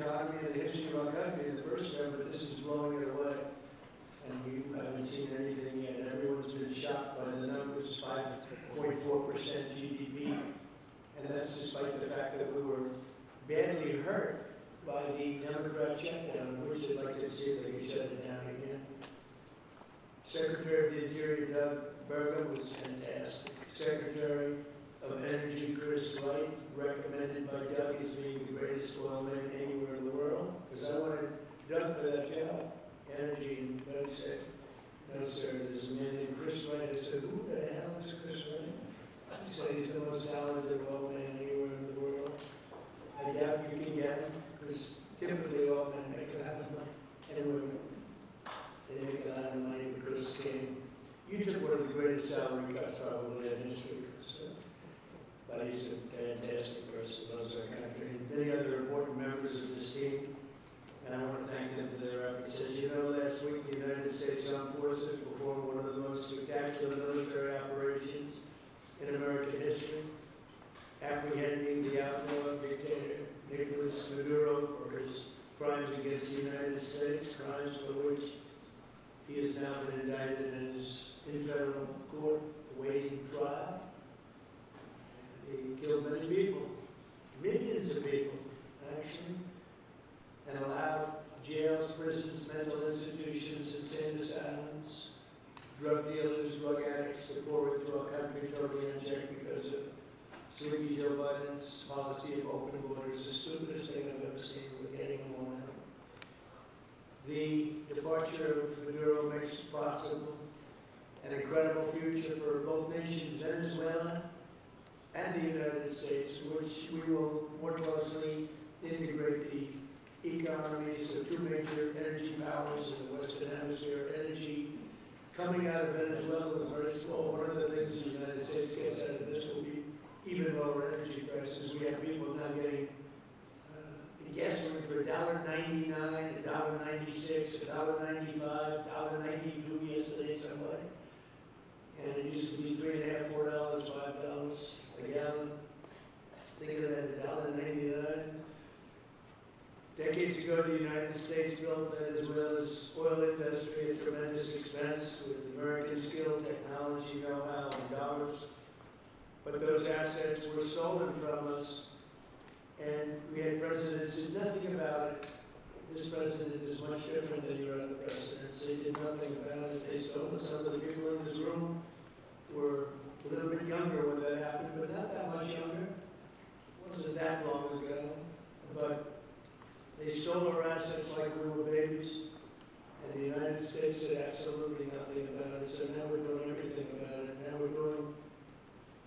economy in the history of our country, the first time, but this is blowing it away. And we haven't seen anything yet. Everyone's been shocked by the numbers, 5.4% GDP. And that's despite the fact that we were badly hurt by the Democrat shutdown. I wish they'd like to see if they could shut it down again. Secretary of the Interior Doug Burgum was fantastic. Secretary of Energy Chris Wright, recommended by Doug as being the greatest oil man anywhere in the world, because I wanted Doug for that job, energy, and Doug said, no sir, there's a man named Chris Wright. I said, who the hell is Chris Wright? He said he's the most talented oil man anywhere in the world. I doubt you can get him, because typically oil men make a lot of money, and women. They make a lot of money, but Chris came. You took one of the greatest salary cuts probably in history, Chris. But he's a fantastic person, loves our country, and many other important members of this team. And I want to thank them for their efforts. As you know, last week the United States Armed Forces performed one of the most spectacular military operations in American history, apprehending the outlaw dictator Nicolas Maduro for his crimes against the United States, crimes for which he has now been indicted and is in federal court awaiting trial. He killed many people, millions of people, actually, and allowed jails, prisons, mental institutions, insane asylums, drug dealers, drug addicts to pour into our country totally unchecked because of Sleepy Joe Biden's policy of open borders, the stupidest thing I've ever seen with getting them all out. The departure of Maduro makes possible an incredible future for both nations, Venezuela and the United States, in which we will more closely integrate the economies of two major energy powers in the Western Hemisphere. Energy coming out of Venezuela was very small. One of the things the United States gets out of this will be even lower energy prices. We have people now getting gasoline for $1.99, $1.96, $1.95, $1.92 yesterday, somebody. And it used to be $3.50, $4, $5 a gallon. Think of that, $1.99. Decades ago, the United States built Venezuela's oil industry at tremendous expense with American skill, technology, know-how, and dollars. But those assets were stolen from us, and we had presidents who did nothing about it. This president is much different than your other presidents. They did nothing about it. They stole it. Some of the people in this room were a little bit younger when that happened, but not that much younger. It wasn't that long ago. But they stole our assets like we were babies, and the United States did absolutely nothing about it. So now we're doing everything about it. Now we're doing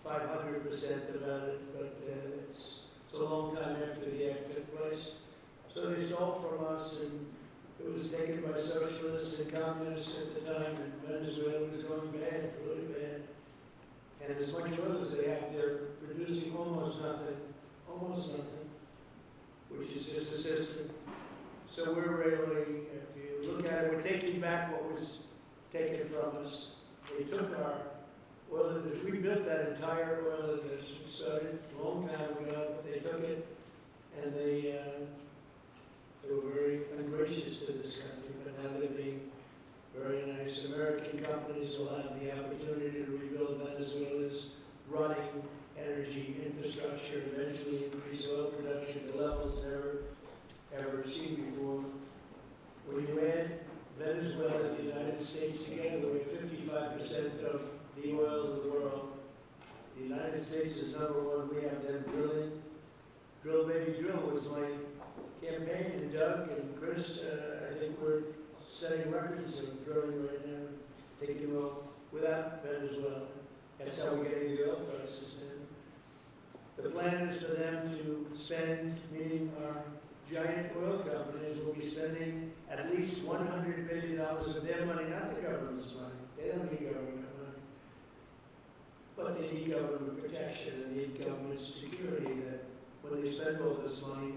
500% about it, but it's a long time after the act took place. So they stole from us, and it was taken by socialists and communists at the time, and Venezuela was going bad, really bad. And as much oil as they have, they're producing almost nothing, which is just a system. So we're really, if you look at it, we're taking back what was taken from us. They took our oil industry. We built that entire oil industry. We started a long time ago, but they took it, and they were very ungracious to this country, but now they're being very nice. American companies will have the opportunity to rebuild Venezuela's running energy infrastructure and eventually increase oil production to levels never ever seen before. When you add Venezuela and the United States together, we have 55% of the oil in the world. The United States is #1. We have them drilling. Drill, baby, drill was my campaign, and Doug and Chris, I think we're setting records of drilling right now, taking oil without Venezuela. That's how we're getting the oil prices down. The plan is for them to spend, meaning our giant oil companies will be spending at least $100 billion of their money, not the government's money. They don't need government money. But they need government protection and need government security that when they spend all this money,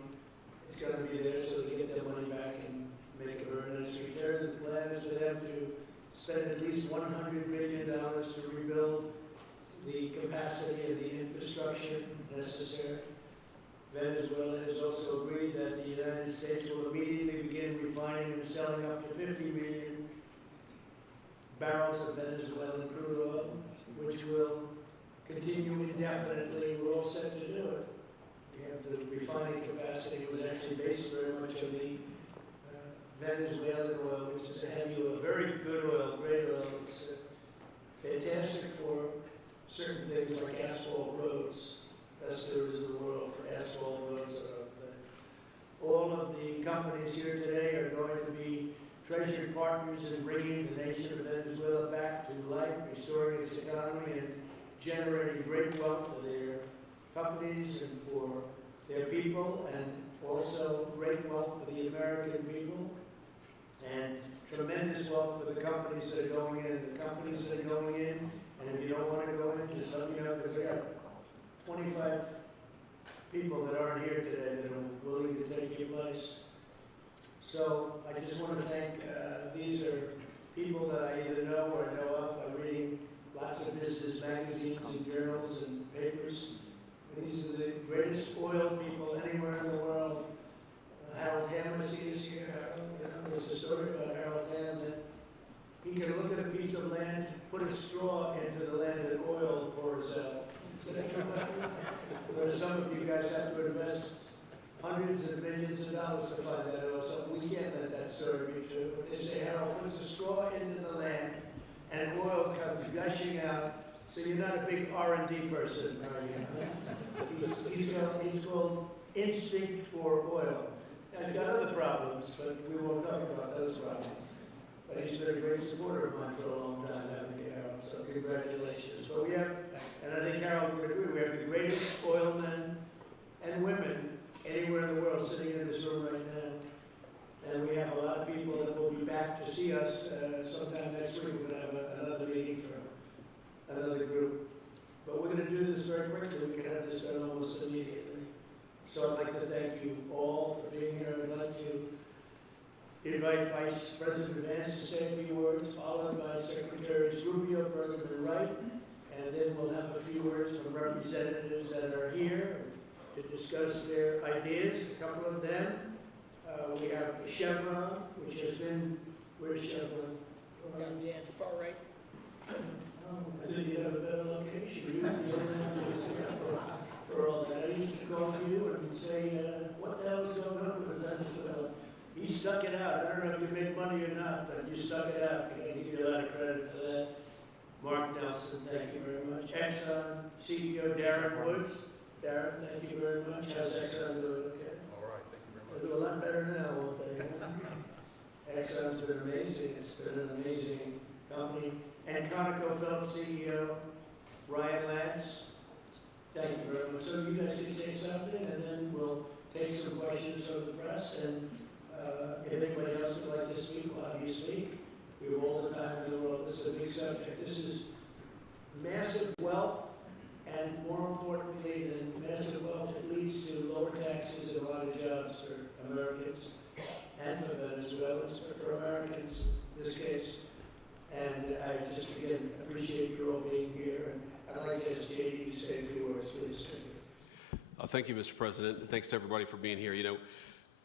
it's going to be there so they get their money back and make a very nice return. The plan is for them to spend at least $100 million to rebuild the capacity of the infrastructure necessary. Venezuela has also agreed that the United States will immediately begin refining and selling up to 50 million barrels of Venezuelan crude oil, which will continue indefinitely. We're all set to do it. We have the refining capacity. It was actually based very much on the Venezuelan oil, which is a heavy oil, very good oil, great oil. It's fantastic for certain things like asphalt roads. Best there is in the world for asphalt roads. All of the companies here today are going to be treasured partners in bringing the nation of Venezuela back to life, restoring its economy, and generating great wealth for their companies and for their people, and also great wealth for the American people, and tremendous wealth for the companies that are going in. The companies that are going in, and if you don't want to go in, just let me know, because I got 25 people that aren't here today that are willing to take your place. So I just want to thank, these are people that I either know or know of by reading lots of business magazines and journals and papers. And these are the greatest oil people anywhere in the world. Harold Hamm, I see is here. Harold, you know, there's a story about Harold Hamm that he can look at a piece of land, put a straw into the land, and oil pours out. Where some of you guys have to invest hundreds of millions of dollars to find that oil, so we can't let that story be true. But they say Harold puts a straw into the land, and oil comes gushing out. So you're not a big R&D person, are you? He's called instinct for oil. Now, he's got other problems, but we won't talk about those problems. But he's been a great supporter of mine for a long time, haven't you, Harold? So congratulations. But we have, and I think Harold would agree, we have the greatest oil men and women anywhere in the world sitting in this room right now. And we have a lot of people that will be back to see us sometime next week. We're going to have another meeting for another group. But we're going to do this very quickly. We can have this done almost immediately. So I'd like to thank you all for being here. I'd like to invite Vice President Vance to say a few words, followed by Secretaries Rubio, Bergman, and Wright. And then we'll have a few words from representatives that are here to discuss their ideas, a couple of them. We have Chevron, which has been, where's Chevron? Down the end, far right. I think you have a better location. You don't have to for all that. I used to call you and say, what the hell's going on with Venezuela? You stuck it out. I don't know if you made money or not, but you stuck it out. I give you a lot of credit for that. Mark Nelson, thank you very much. Exxon CEO Darren Woods. Darren, thank you very much. How's Exxon doing? Okay. All right, thank you very much. They'll do a lot better now, won't they? Exxon's been amazing. It's been an amazing company. And ConocoPhillips CEO Ryan Lance, thank you very much. So you guys can say something, and then we'll take some questions from the press. And if anybody else would like to speak, we'll have you speak. We have all the time in the world. This is a big subject. This is massive wealth, and more importantly than massive wealth, it leads to lower taxes and a lot of jobs for Americans and for Venezuelans, but for Americans in this case. And I just, again, appreciate you all being here. And I'd like to ask JD to say a few words, please. Thank you, Mr. President, and thanks to everybody for being here. You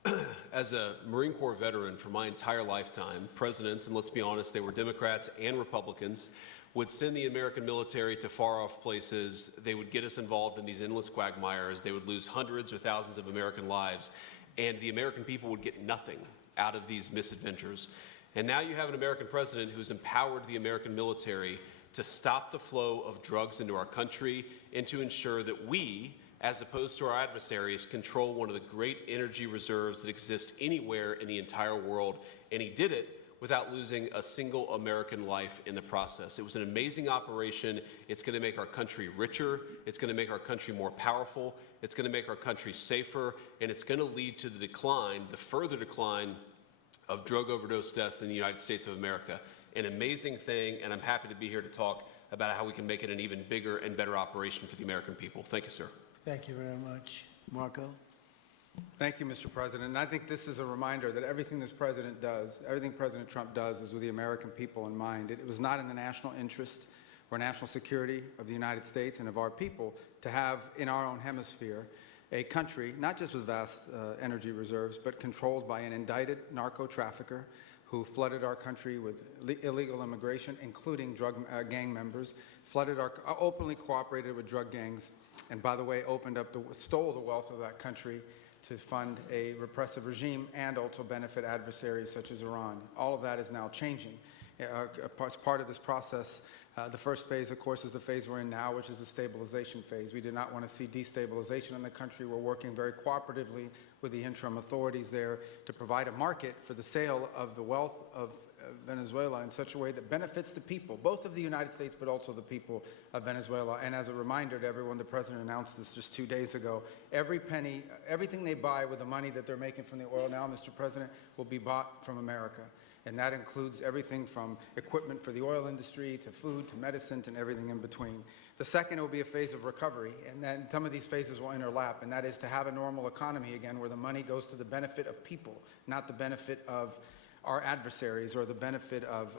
know, as a Marine Corps veteran for my entire lifetime, presidents, and let's be honest, they were Democrats and Republicans, would send the American military to far-off places. They would get us involved in these endless quagmires. They would lose hundreds or thousands of American lives, and the American people would get nothing out of these misadventures. And now you have an American president who's empowered the American military to stop the flow of drugs into our country and to ensure that we, as opposed to our adversaries, control one of the great energy reserves that exist anywhere in the entire world. And he did it without losing a single American life in the process. It was an amazing operation. It's going to make our country richer. It's going to make our country more powerful. It's going to make our country safer. And it's going to lead to the decline, the further decline of drug overdose deaths in the United States of America. An amazing thing, and I'm happy to be here to talk about how we can make it an even bigger and better operation for the American people. Thank you, sir. Thank you very much. Marco? Thank you, Mr. President. And I think this is a reminder that everything this president does, everything President Trump does, is with the American people in mind. It was not in the national interest or national security of the United States and of our people to have in our own hemisphere a country, not just with vast energy reserves, but controlled by an indicted narco-trafficker who flooded our country with illegal immigration, including gang members, openly cooperated with drug gangs, and by the way, stole the wealth of that country to fund a repressive regime and also benefit adversaries such as Iran. All of that is now changing. As part of this process, the first phase, of course, is the phase we're in now, which is the stabilization phase. We do not want to see destabilization in the country. We're working very cooperatively with the interim authorities there to provide a market for the sale of the wealth of Venezuela in such a way that benefits the people, both of the United States, but also the people of Venezuela. And as a reminder to everyone, the President announced this just 2 days ago, every penny, everything they buy with the money that they're making from the oil now, Mr. President, will be bought from America. And that includes everything from equipment for the oil industry to food to medicine and everything in between. The second will be a phase of recovery, and then some of these phases will overlap, and that is to have a normal economy again where the money goes to the benefit of people, not the benefit of our adversaries or the benefit of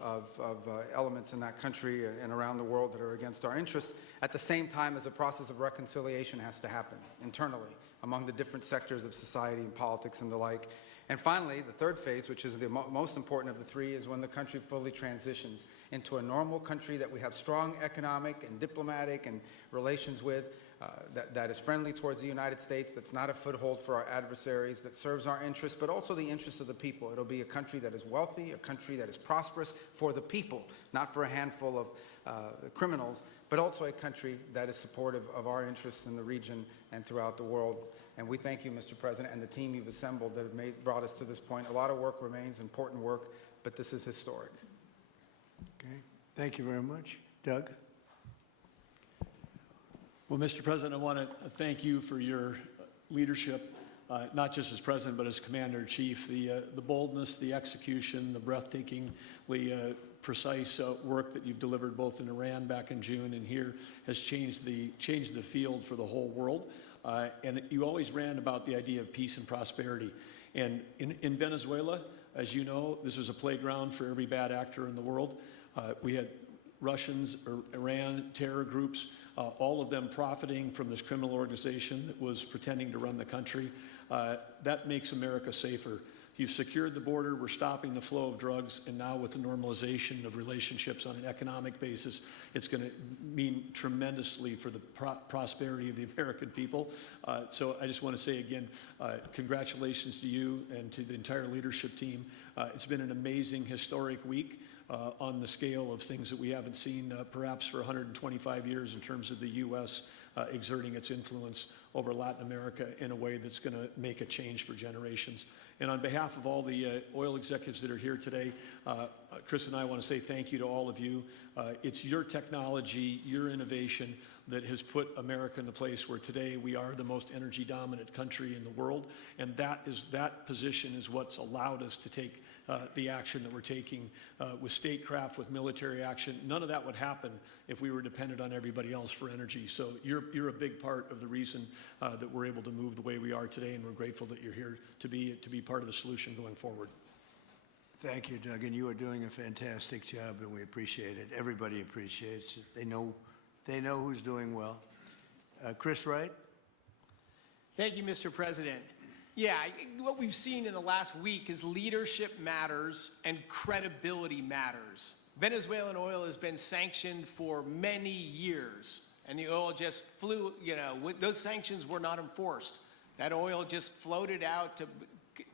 elements in that country and around the world that are against our interests, at the same time as a process of reconciliation has to happen internally among the different sectors of society and politics and the like. And finally, the third phase, which is the most important of the three, is when the country fully transitions into a normal country that we have strong economic and diplomatic and relations with, that is friendly towards the United States, that's not a foothold for our adversaries, that serves our interests, but also the interests of the people. It'll be a country that is wealthy, a country that is prosperous for the people, not for a handful of criminals, but also a country that is supportive of our interests in the region and throughout the world. And we thank you, Mr. President, and the team you've assembled that have brought us to this point. A lot of work remains, important work, but this is historic. Okay, thank you very much. Doug? Well, Mr. President, I want to thank you for your leadership, not just as President, but as Commander-in-Chief. The boldness, the execution, the breathtakingly precise work that you've delivered both in Iran back in June and here has changed the field for the whole world. And you always ran about the idea of peace and prosperity. And in Venezuela, as you know, this was a playground for every bad actor in the world. We had Russians, Iran, terror groups, all of them profiting from this criminal organization that was pretending to run the country. That makes America safer. You've secured the border, we're stopping the flow of drugs, and now with the normalization of relationships on an economic basis, it's going to mean tremendously for the prosperity of the American people. So I just want to say again, congratulations to you and to the entire leadership team. It's been an amazing, historic week on the scale of things that we haven't seen perhaps for 125 years in terms of the U.S. Exerting its influence over Latin America in a way that's going to make a change for generations. And on behalf of all the oil executives that are here today, Chris and I want to say thank you to all of you. It's your technology, your innovation that has put America in the place where today we are the most energy dominant country in the world. And that position is what's allowed us to take the action that we're taking with statecraft, with military action. None of that would happen if we were dependent on everybody else for energy. So you're a big part of the reason that we're able to move the way we are today, and we're grateful that you're here to be part of the solution going forward. Thank you, Doug, and you are doing a fantastic job, and we appreciate it. Everybody appreciates it. They know who's doing well. Chris Wright? Thank you, Mr. President. Yeah, what we've seen in the last week is leadership matters and credibility matters. Venezuelan oil has been sanctioned for many years, and the oil just flew, those sanctions were not enforced. That oil just floated out to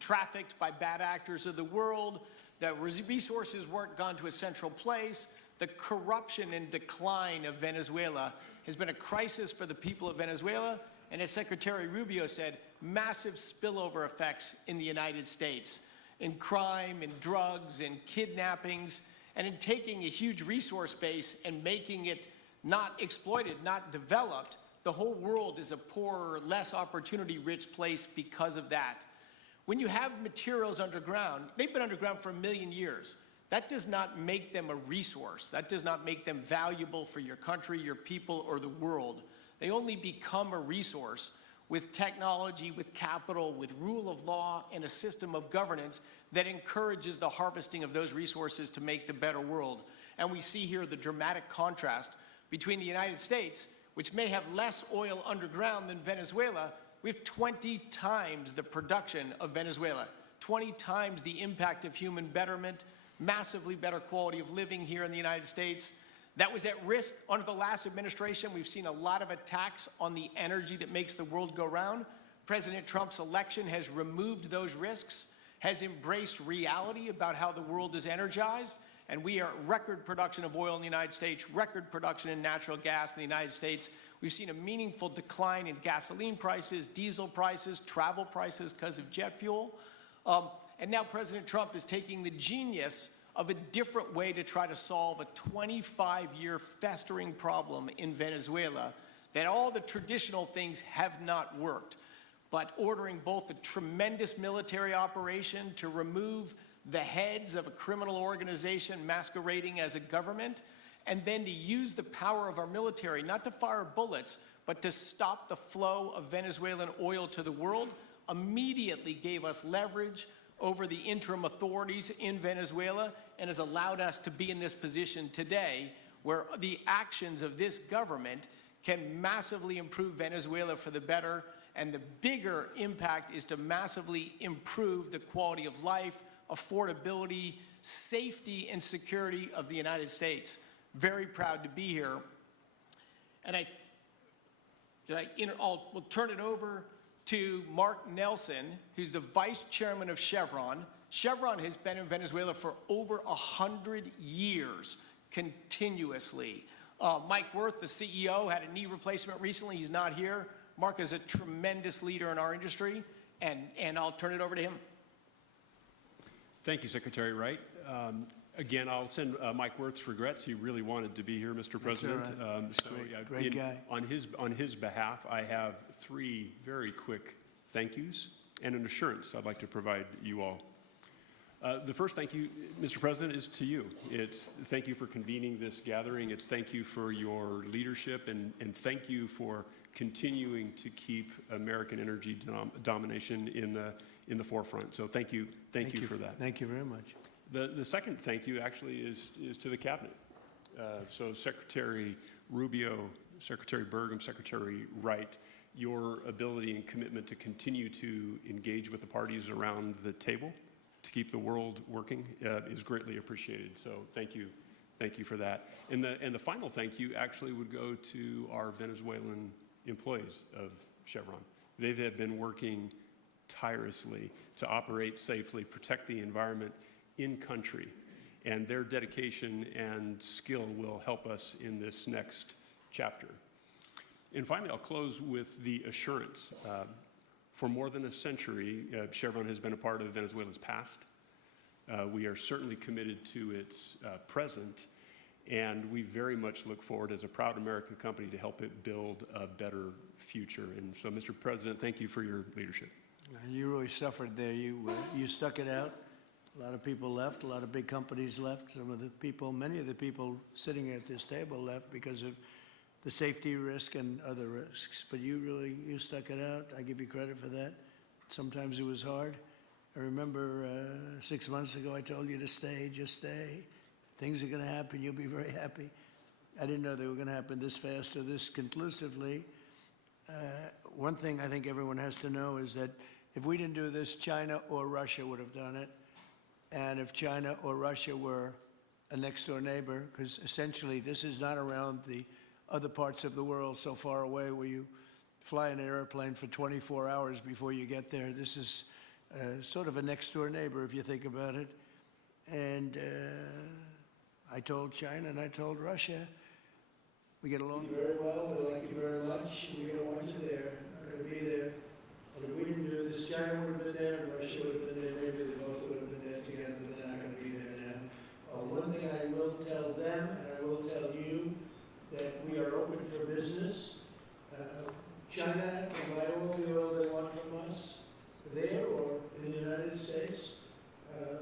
trafficked by bad actors of the world. The resources weren't gone to a central place. The corruption and decline of Venezuela has been a crisis for the people of Venezuela, and as Secretary Rubio said, massive spillover effects in the United States, in crime, in drugs, in kidnappings, and in taking a huge resource base and making it not exploited, not developed. The whole world is a poorer, less opportunity-rich place because of that. When you have materials underground, they've been underground for 1 million years. That does not make them a resource. That does not make them valuable for your country, your people, or the world. They only become a resource with technology, with capital, with rule of law, and a system of governance that encourages the harvesting of those resources to make the better world. And we see here the dramatic contrast between the United States, which may have less oil underground than Venezuela, we have 20 times the production of Venezuela, 20 times the impact of human betterment, massively better quality of living here in the United States. That was at risk under the last administration. We've seen a lot of attacks on the energy that makes the world go round. President Trump's election has removed those risks, has embraced reality about how the world is energized, and we are at record production of oil in the United States, record production in natural gas in the United States. We've seen a meaningful decline in gasoline prices, diesel prices, travel prices because of jet fuel. And now President Trump is taking the genius of a different way to try to solve a 25-year festering problem in Venezuela, that all the traditional things have not worked. But ordering both a tremendous military operation to remove the heads of a criminal organization masquerading as a government, and then to use the power of our military, not to fire bullets, but to stop the flow of Venezuelan oil to the world, immediately gave us leverage over the interim authorities in Venezuela and has allowed us to be in this position today where the actions of this government can massively improve Venezuela for the better, and the bigger impact is to massively improve the quality of life, affordability, safety, and security of the United States. Very proud to be here. And we'll turn it over to Mark Nelson, who's the vice chairman of Chevron. Chevron has been in Venezuela for over 100 years, continuously. Mike Wirth, the CEO, had a knee replacement recently. He's not here. Mark is a tremendous leader in our industry, and I'll turn it over to him. Thank you, Secretary Wright. Again, I'll send Mike Wirth's regrets. He really wanted to be here, Mr. President. Great guy. On his behalf, I have 3 very quick thank yous and an assurance I'd like to provide you all. The first thank you, Mr. President, is to you. It's thank you for convening this gathering. It's thank you for your leadership, and thank you for continuing to keep American energy domination in the forefront. So thank you for that. Thank you very much. The second thank you actually is to the cabinet. So Secretary Rubio, Secretary Burgum, Secretary Wright, your ability and commitment to continue to engage with the parties around the table to keep the world working is greatly appreciated. So thank you for that. And the final thank you actually would go to our Venezuelan employees of Chevron. They have been working tirelessly to operate safely, protect the environment in country, and their dedication and skill will help us in this next chapter. And finally, I'll close with the assurance. For more than a century, Chevron has been a part of Venezuela's past. We are certainly committed to its present, and we very much look forward as a proud American company to help it build a better future. And so, Mr. President, thank you for your leadership. And you really suffered there. You stuck it out. A lot of people left. A lot of big companies left. Many of the people sitting at this table left because of the safety risk and other risks. But you stuck it out. I give you credit for that. Sometimes it was hard. I remember 6 months ago I told you to stay, just stay. Things are going to happen. You'll be very happy. I didn't know they were going to happen this fast or this conclusively. One thing I think everyone has to know is that if we didn't do this, China or Russia would have done it. And if China or Russia were a next-door neighbor, because essentially this is not around the other parts of the world so far away where you fly in an airplane for 24 hours before you get there. This is sort of a next-door neighbor if you think about it. And I told China and I told Russia, we get along very well, we like you very much, we don't want you there, not going to be there. And if we didn't do this, China would have been there and Russia would have been there, maybe they both would have been there together, but they're not going to be there now. One thing I will tell them, and I will tell you, that we are open for business. China can buy all the oil they want from us, there or in the United States.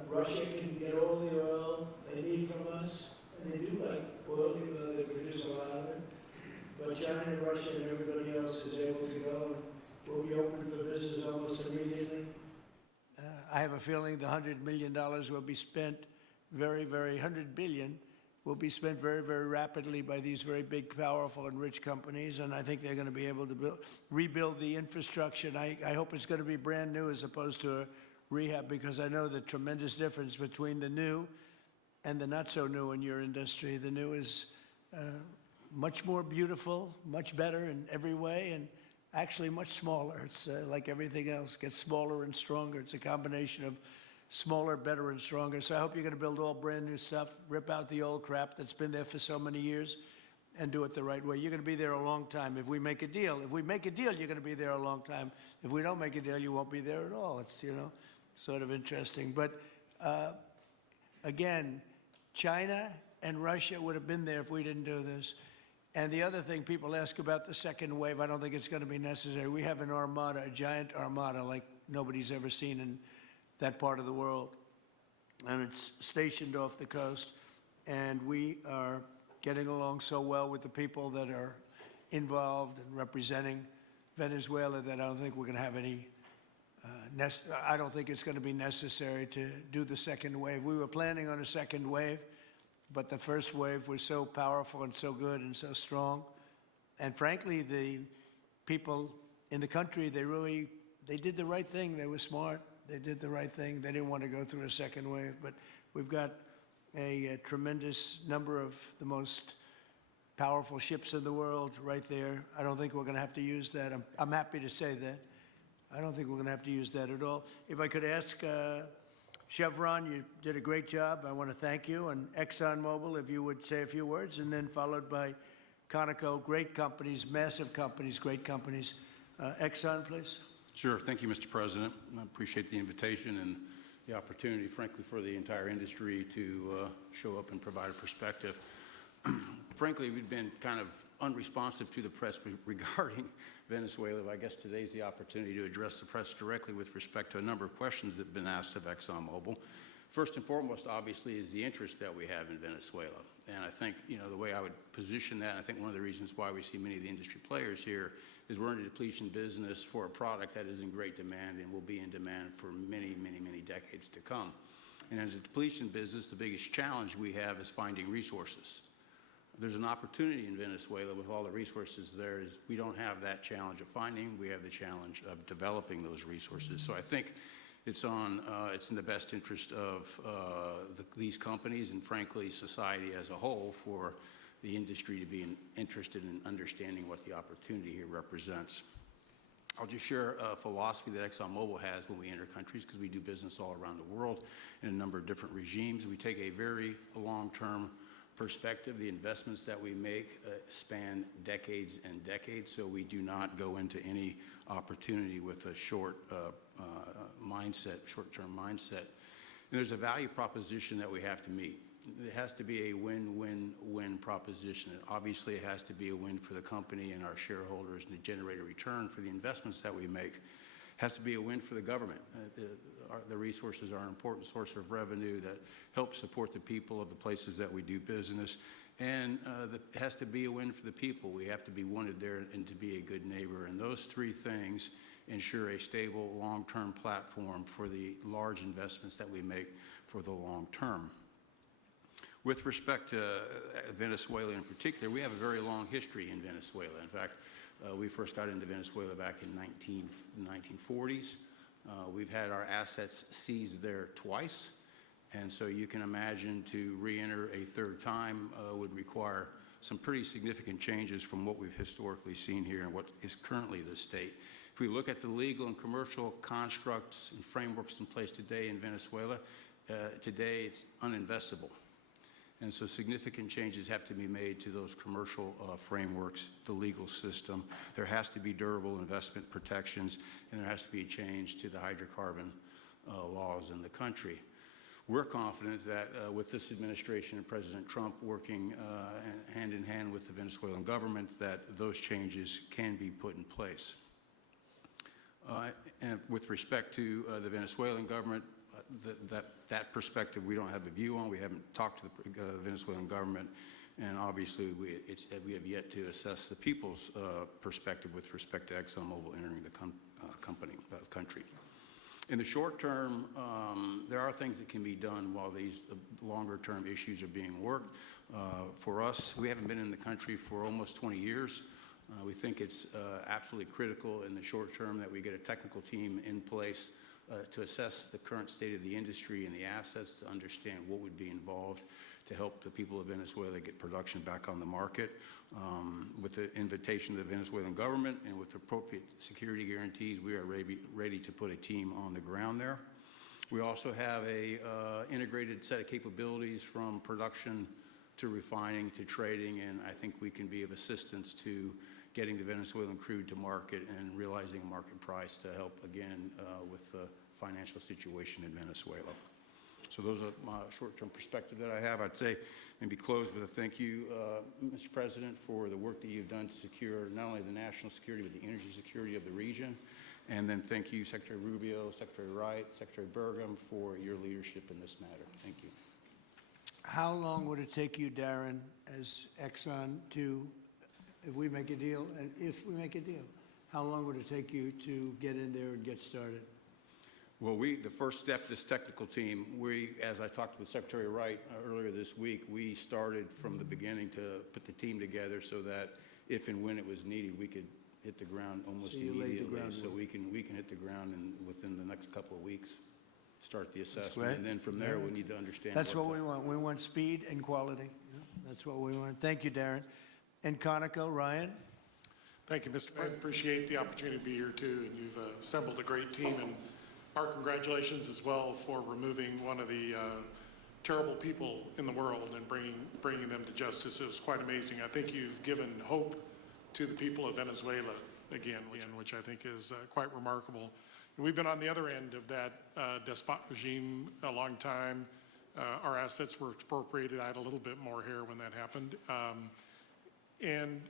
Russia can get all the oil they need from us, and they do like oil, even though they produce a lot of it. But China and Russia and everybody else is able to go, and we'll be open for business almost immediately. I have a feeling the $100 million will be spent $100 billion will be spent very, very rapidly by these very big, powerful, and rich companies, and I think they're going to be able to rebuild the infrastructure. And I hope it's going to be brand new as opposed to a rehab, because I know the tremendous difference between the new and the not so new in your industry. The new is much more beautiful, much better in every way, and actually much smaller. It's like everything else, gets smaller and stronger. It's a combination of smaller, better, and stronger. So I hope you're going to build all brand new stuff, rip out the old crap that's been there for so many years, and do it the right way. You're going to be there a long time. If we make a deal, you're going to be there a long time. If we don't make a deal, you won't be there at all. It's, sort of interesting. But again, China and Russia would have been there if we didn't do this. And the other thing, people ask about the second wave. I don't think it's going to be necessary. We have an armada, a giant armada like nobody's ever seen in that part of the world. And it's stationed off the coast. And we are getting along so well with the people that are involved and representing Venezuela that I don't think we're going to have any, I don't think it's going to be necessary to do the second wave. We were planning on a second wave, but the first wave was so powerful and so good and so strong. And frankly, the people in the country, they did the right thing. They were smart. They did the right thing. They didn't want to go through a second wave. But we've got a tremendous number of the most powerful ships in the world right there. I don't think we're going to have to use that. I'm happy to say that. I don't think we're going to have to use that at all. If I could ask Chevron, you did a great job. I want to thank you. And ExxonMobil, if you would say a few words, and then followed by Conoco, great companies, massive companies, great companies. Exxon, please. Sure. Thank you, Mr. President. I appreciate the invitation and the opportunity, frankly, for the entire industry to show up and provide a perspective. Frankly, we've been kind of unresponsive to the press regarding Venezuela. I guess today's the opportunity to address the press directly with respect to a number of questions that have been asked of ExxonMobil. First and foremost, obviously, is the interest that we have in Venezuela. And I think, the way I would position that, I think one of the reasons why we see many of the industry players here is we're in a depletion business for a product that is in great demand and will be in demand for many, many, many decades to come. And as a depletion business, the biggest challenge we have is finding resources. There's an opportunity in Venezuela with all the resources there. Is we don't have that challenge of finding, we have the challenge of developing those resources. So I think it's in the best interest of these companies and frankly society as a whole for the industry to be interested in understanding what the opportunity here represents. I'll just share a philosophy that ExxonMobil has when we enter countries, because we do business all around the world in a number of different regimes. We take a very long-term perspective. The investments that we make span decades and decades, so we do not go into any opportunity with a short-term mindset. And there's a value proposition that we have to meet. It has to be a win-win-win proposition. Obviously, it has to be a win for the company and our shareholders and to generate a return for the investments that we make. It has to be a win for the government. The resources are an important source of revenue that helps support the people of the places that we do business. And it has to be a win for the people. We have to be wanted there and to be a good neighbor. And those three things ensure a stable, long-term platform for the large investments that we make for the long term. With respect to Venezuela in particular, we have a very long history in Venezuela. In fact, we first got into Venezuela back in the 1940s. We've had our assets seized there twice. And so you can imagine to re-enter a third time would require some pretty significant changes from what we've historically seen here and what is currently the state. If we look at the legal and commercial constructs and frameworks in place today in Venezuela, today it's uninvestable. And so significant changes have to be made to those commercial frameworks, the legal system. There has to be durable investment protections, and there has to be a change to the hydrocarbon laws in the country. We're confident that with this administration and President Trump working hand in hand with the Venezuelan government, that those changes can be put in place. And with respect to the Venezuelan government, that perspective we don't have a view on. We haven't talked to the Venezuelan government, and obviously we have yet to assess the people's perspective with respect to ExxonMobil entering the country. In the short term, there are things that can be done while these longer-term issues are being worked. For us, we haven't been in the country for almost 20 years. We think it's absolutely critical in the short term that we get a technical team in place to assess the current state of the industry and the assets, to understand what would be involved to help the people of Venezuela get production back on the market. With the invitation of the Venezuelan government and with appropriate security guarantees, we are ready to put a team on the ground there. We also have a integrated set of capabilities from production to refining to trading, and I think we can be of assistance to getting the Venezuelan crude to market and realizing a market price to help, again, with the financial situation in Venezuela. So those are my short-term perspective that I have. I'd say maybe close with a thank you, Mr. President, for the work that you've done to secure not only the national security, but the energy security of the region. And then thank you, Secretary Rubio, Secretary Wright, Secretary Burgum, for your leadership in this matter. Thank you. How long would it take you, Darren, as Exxon to, if we make a deal, how long would it take you to get in there and get started? Well, the first step, this technical team, as I talked with Secretary Wright earlier this week, we started from the beginning to put the team together so that if and when it was needed, we could hit the ground almost immediately. So we can hit the ground within the next couple of weeks, start the assessment. And then from there, we need to understand. That's what we want. We want speed and quality. That's what we want. Thank you, Darren. And Conoco, Ryan? Thank you, Mr. President. I appreciate the opportunity to be here too, and you've assembled a great team. And our congratulations as well for removing one of the terrible people in the world and bringing them to justice. It was quite amazing. I think you've given hope to the people of Venezuela again, which I think is quite remarkable. And we've been on the other end of that despot regime a long time. Our assets were expropriated. I had a little bit more hair when that happened. And,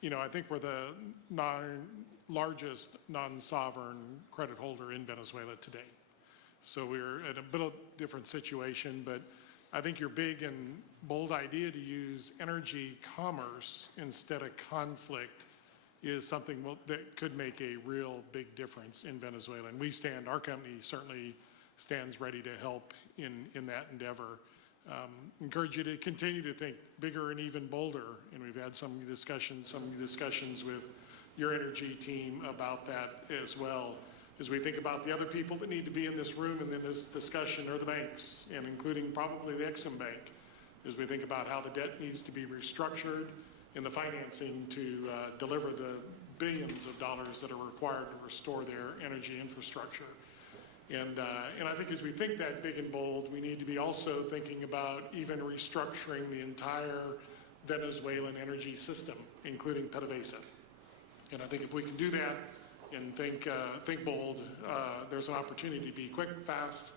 you know, I think we're the largest non-sovereign credit holder in Venezuela today. So we're at a bit of a different situation, but I think your big and bold idea to use energy commerce instead of conflict is something that could make a real big difference in Venezuela. And our company certainly stands ready to help in that endeavor. Encourage you to continue to think bigger and even bolder. And we've had some discussions with your energy team about that as well. As we think about the other people that need to be in this room and in this discussion are the banks, and including probably the Exim Bank, as we think about how the debt needs to be restructured and the financing to deliver the billions of dollars that are required to restore their energy infrastructure. And I think as we think that big and bold, we need to be also thinking about even restructuring the entire Venezuelan energy system, including PDVSA. And I think if we can do that and think bold, there's an opportunity to be quick, fast,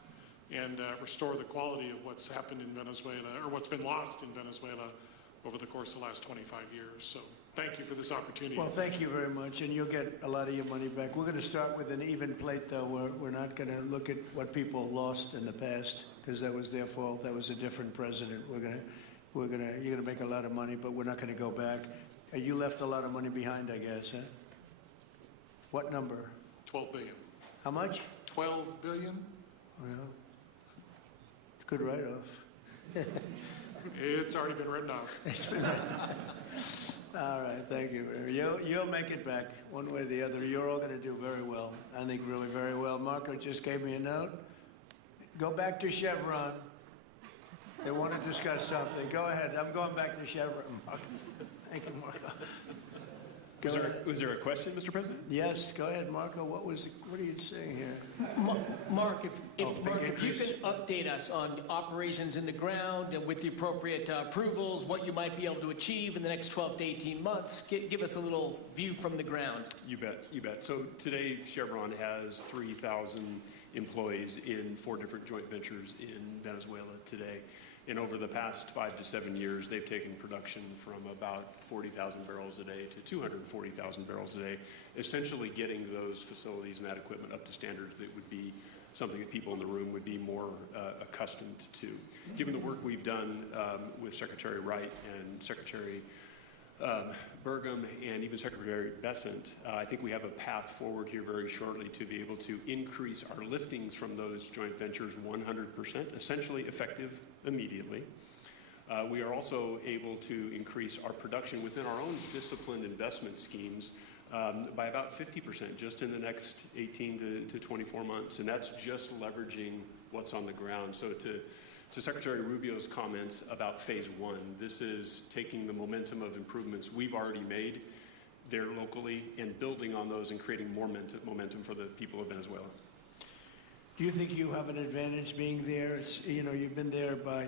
and restore the quality of what's happened in Venezuela, or what's been lost in Venezuela over the course of the last 25 years. So thank you for this opportunity. Well, thank you very much, and you'll get a lot of your money back. We're going to start with an even plate, though. We're not going to look at what people lost in the past, because that was their fault. That was a different president. You're going to make a lot of money, but we're not going to go back. You left a lot of money behind, I guess, huh? What number? 12 billion. How much? 12 billion? Well, good write-off. It's already been written off. It's been written off. All right, thank you. You'll make it back one way or the other. You're all going to do very well. I think really very well. Marco just gave me a note. Go back to Chevron. They want to discuss something. Go ahead. I'm going back to Chevron. Thank you, Marco. Was there a question, Mr. President? Yes, go ahead, Marco. What are you saying here? Mark, if you increase. can update us on operations in the ground and with the appropriate approvals, what you might be able to achieve in the next 12 to 18 months, give us a little view from the ground. You bet. So today, Chevron has 3,000 employees in 4 different joint ventures in Venezuela today. And over the past 5 to 7 years, they've taken production from about 40,000 barrels a day to 240,000 barrels a day, essentially getting those facilities and that equipment up to standards that would be something that people in the room would be more accustomed to. Given the work we've done with Secretary Wright and Secretary Burgum and even Secretary Bessent, I think we have a path forward here very shortly to be able to increase our liftings from those joint ventures 100%, essentially effective immediately. We are also able to increase our production within our own disciplined investment schemes by about 50% just in the next 18 to 24 months. And that's just leveraging what's on the ground. So to Secretary Rubio's comments about phase one, this is taking the momentum of improvements we've already made there locally and building on those and creating more momentum for the people of Venezuela. Do you think you have an advantage being there? It's, you know, you've been there by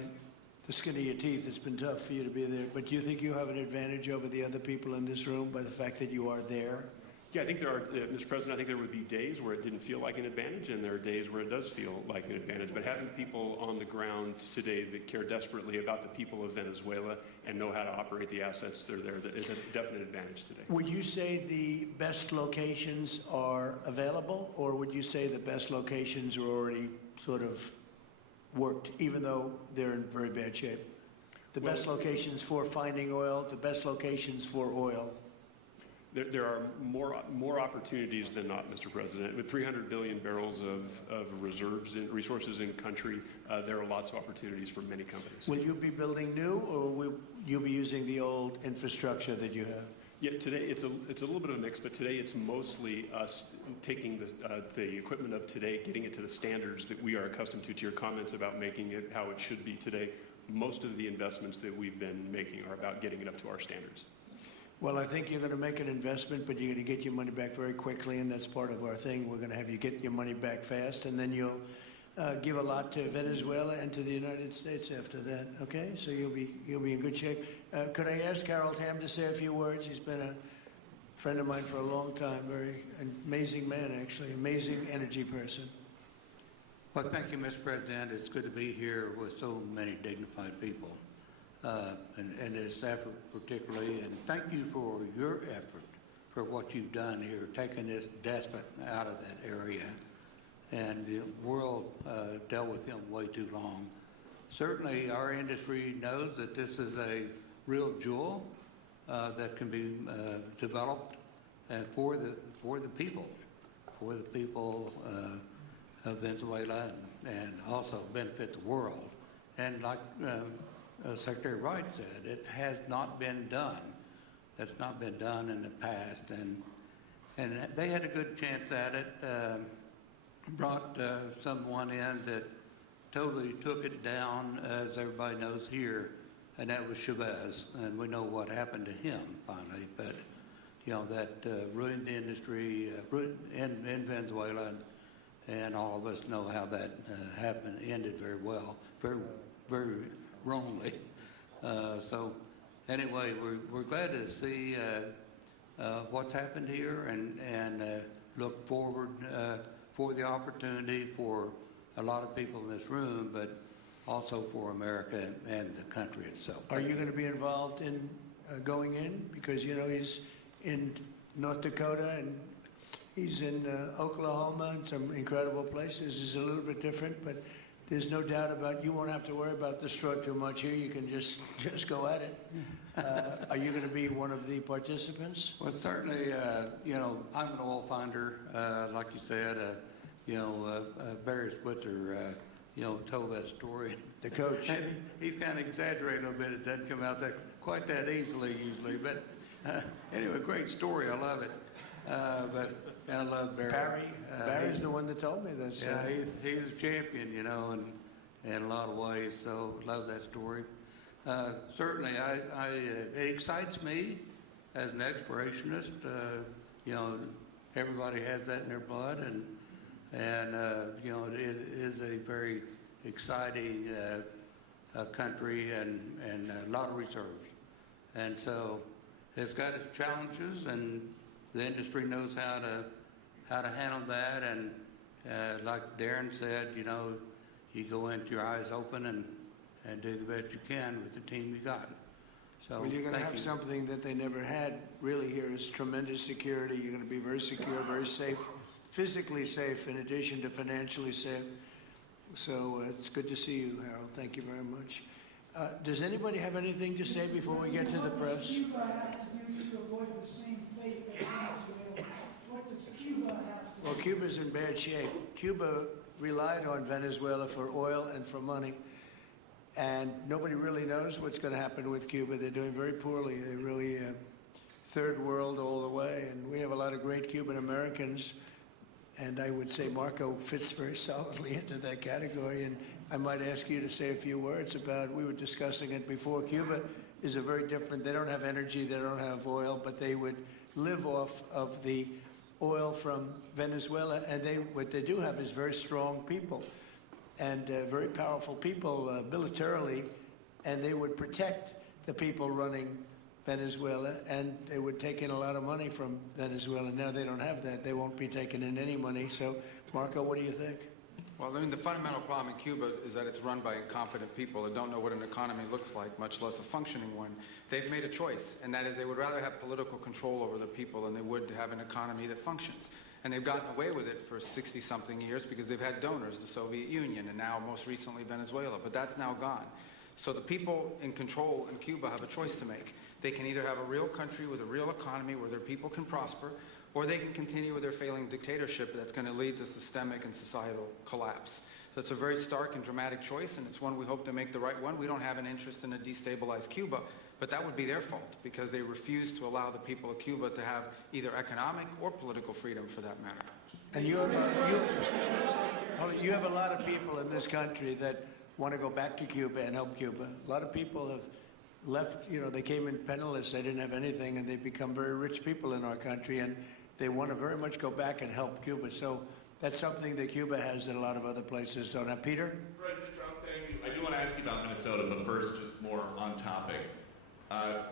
the skin of your teeth. It's been tough for you to be there. But do you think you have an advantage over the other people in this room by the fact that you are there? Yeah, I think there are, Mr. President, I think there would be days where it didn't feel like an advantage, and there are days where it does feel like an advantage. But having people on the ground today that care desperately about the people of Venezuela and know how to operate the assets that are there is a definite advantage today. Would you say the best locations are available, or would you say the best locations are already sort of worked, even though they're in very bad shape? The best locations for finding oil, the best locations for oil. There are more opportunities than not, Mr. President. With 300 billion barrels of reserves and resources in country, there are lots of opportunities for many companies. Will you be building new, or will you be using the old infrastructure that you have? Yeah, today it's a little bit of a mix, but today it's mostly us taking the equipment of today, getting it to the standards that we are accustomed to your comments about making it how it should be today. Most of the investments that we've been making are about getting it up to our standards. Well, I think you're going to make an investment, but you're going to get your money back very quickly, and that's part of our thing. We're going to have you get your money back fast, and then you'll give a lot to Venezuela and to the United States after that. Okay, so you'll be in good shape. Could I ask Harold Hamm to say a few words? He's been a friend of mine for a long time. Very amazing man, actually, amazing energy person. Well, thank you, Mr. President. It's good to be here with so many dignified people. And this effort particularly, and thank you for your effort for what you've done here, taking this despot out of that area. And the world dealt with him way too long. Certainly our industry knows that this is a real jewel that can be developed for the people of Venezuela and also benefit the world. And like Secretary Wright said, it has not been done. That's not been done in the past, and they had a good chance at it. Brought someone in that totally took it down, as everybody knows here, and that was Chavez, and we know what happened to him finally. But you know that ruined the industry in Venezuela, and all of us know how that happened. Ended very well, very wrongly. So anyway, we're glad to see what's happened here and look forward for the opportunity for a lot of people in this room, but also for America and the country itself. Are you going to be involved in going in? Because, you know, he's in North Dakota and he's in Oklahoma and some incredible places. It's a little bit different, but there's no doubt about you won't have to worry about the straw too much here. You can just go at it. Are you going to be one of the participants? Well, certainly, you know, I'm an oil finder, like you said. You know, Barry Switzer, you know, told that story. The coach. He's kind of exaggerated a little bit. It doesn't come out quite that easily usually. But anyway, great story. I love it. But I love Barry. Barry's the one that told me this. Yeah, he's a champion, you know, in a lot of ways. So love that story. Certainly, it excites me as an explorationist. You know, everybody has that in their blood, and you know, it is a very exciting country and a lot of reserves. And so it's got its challenges, and the industry knows how to handle that. And like Darren said, you know, you go into your eyes open and do the best you can with the team you got. So well, you're going to have something that they never had really here is tremendous security. You're going to be very secure, very safe, physically safe in addition to financially safe. So it's good to see you, Harold. Thank you very much. Does anybody have anything to say before we get to the press? What does Cuba have to do to avoid the same fate as Venezuela? What does Cuba have to do? Well, Cuba's in bad shape. Cuba relied on Venezuela for oil and for money. and nobody really knows what's going to happen with Cuba. They're doing very poorly. They're really third world all the way, and we have a lot of great Cuban Americans, and I would say Marco fits very solidly into that category, and I might ask you to say a few words about, we were discussing it before, Cuba is a very different, they don't have energy, they don't have oil, but they would live off of the oil from Venezuela, and what they do have is very strong people and very powerful people militarily, and they would protect the people running Venezuela, and they would take in a lot of money from Venezuela. Now they don't have that. They won't be taking in any money. So, Marco, what do you think? Well, I mean, the fundamental problem in Cuba is that it's run by incompetent people that don't know what an economy looks like, much less a functioning one. They've made a choice, and that is they would rather have political control over the people than they would to have an economy that functions. And they've gotten away with it for 60-something years because they've had donors, the Soviet Union, and now most recently Venezuela. But that's now gone. So the people in control in Cuba have a choice to make. They can either have a real country with a real economy where their people can prosper, or they can continue with their failing dictatorship that's going to lead to systemic and societal collapse. So it's a very stark and dramatic choice, and it's one we hope to make the right one. We don't have an interest in a destabilized Cuba, but that would be their fault because they refuse to allow the people of Cuba to have either economic or political freedom for that matter. And you have a lot of people in this country that want to go back to Cuba and help Cuba. A lot of people have left, they came in penniless, they didn't have anything, and they've become very rich people in our country, and they want to very much go back and help Cuba. So that's something that Cuba has that a lot of other places don't have. Peter? President Trump, thank you. I do want to ask you about Minnesota, but first, just more on topic.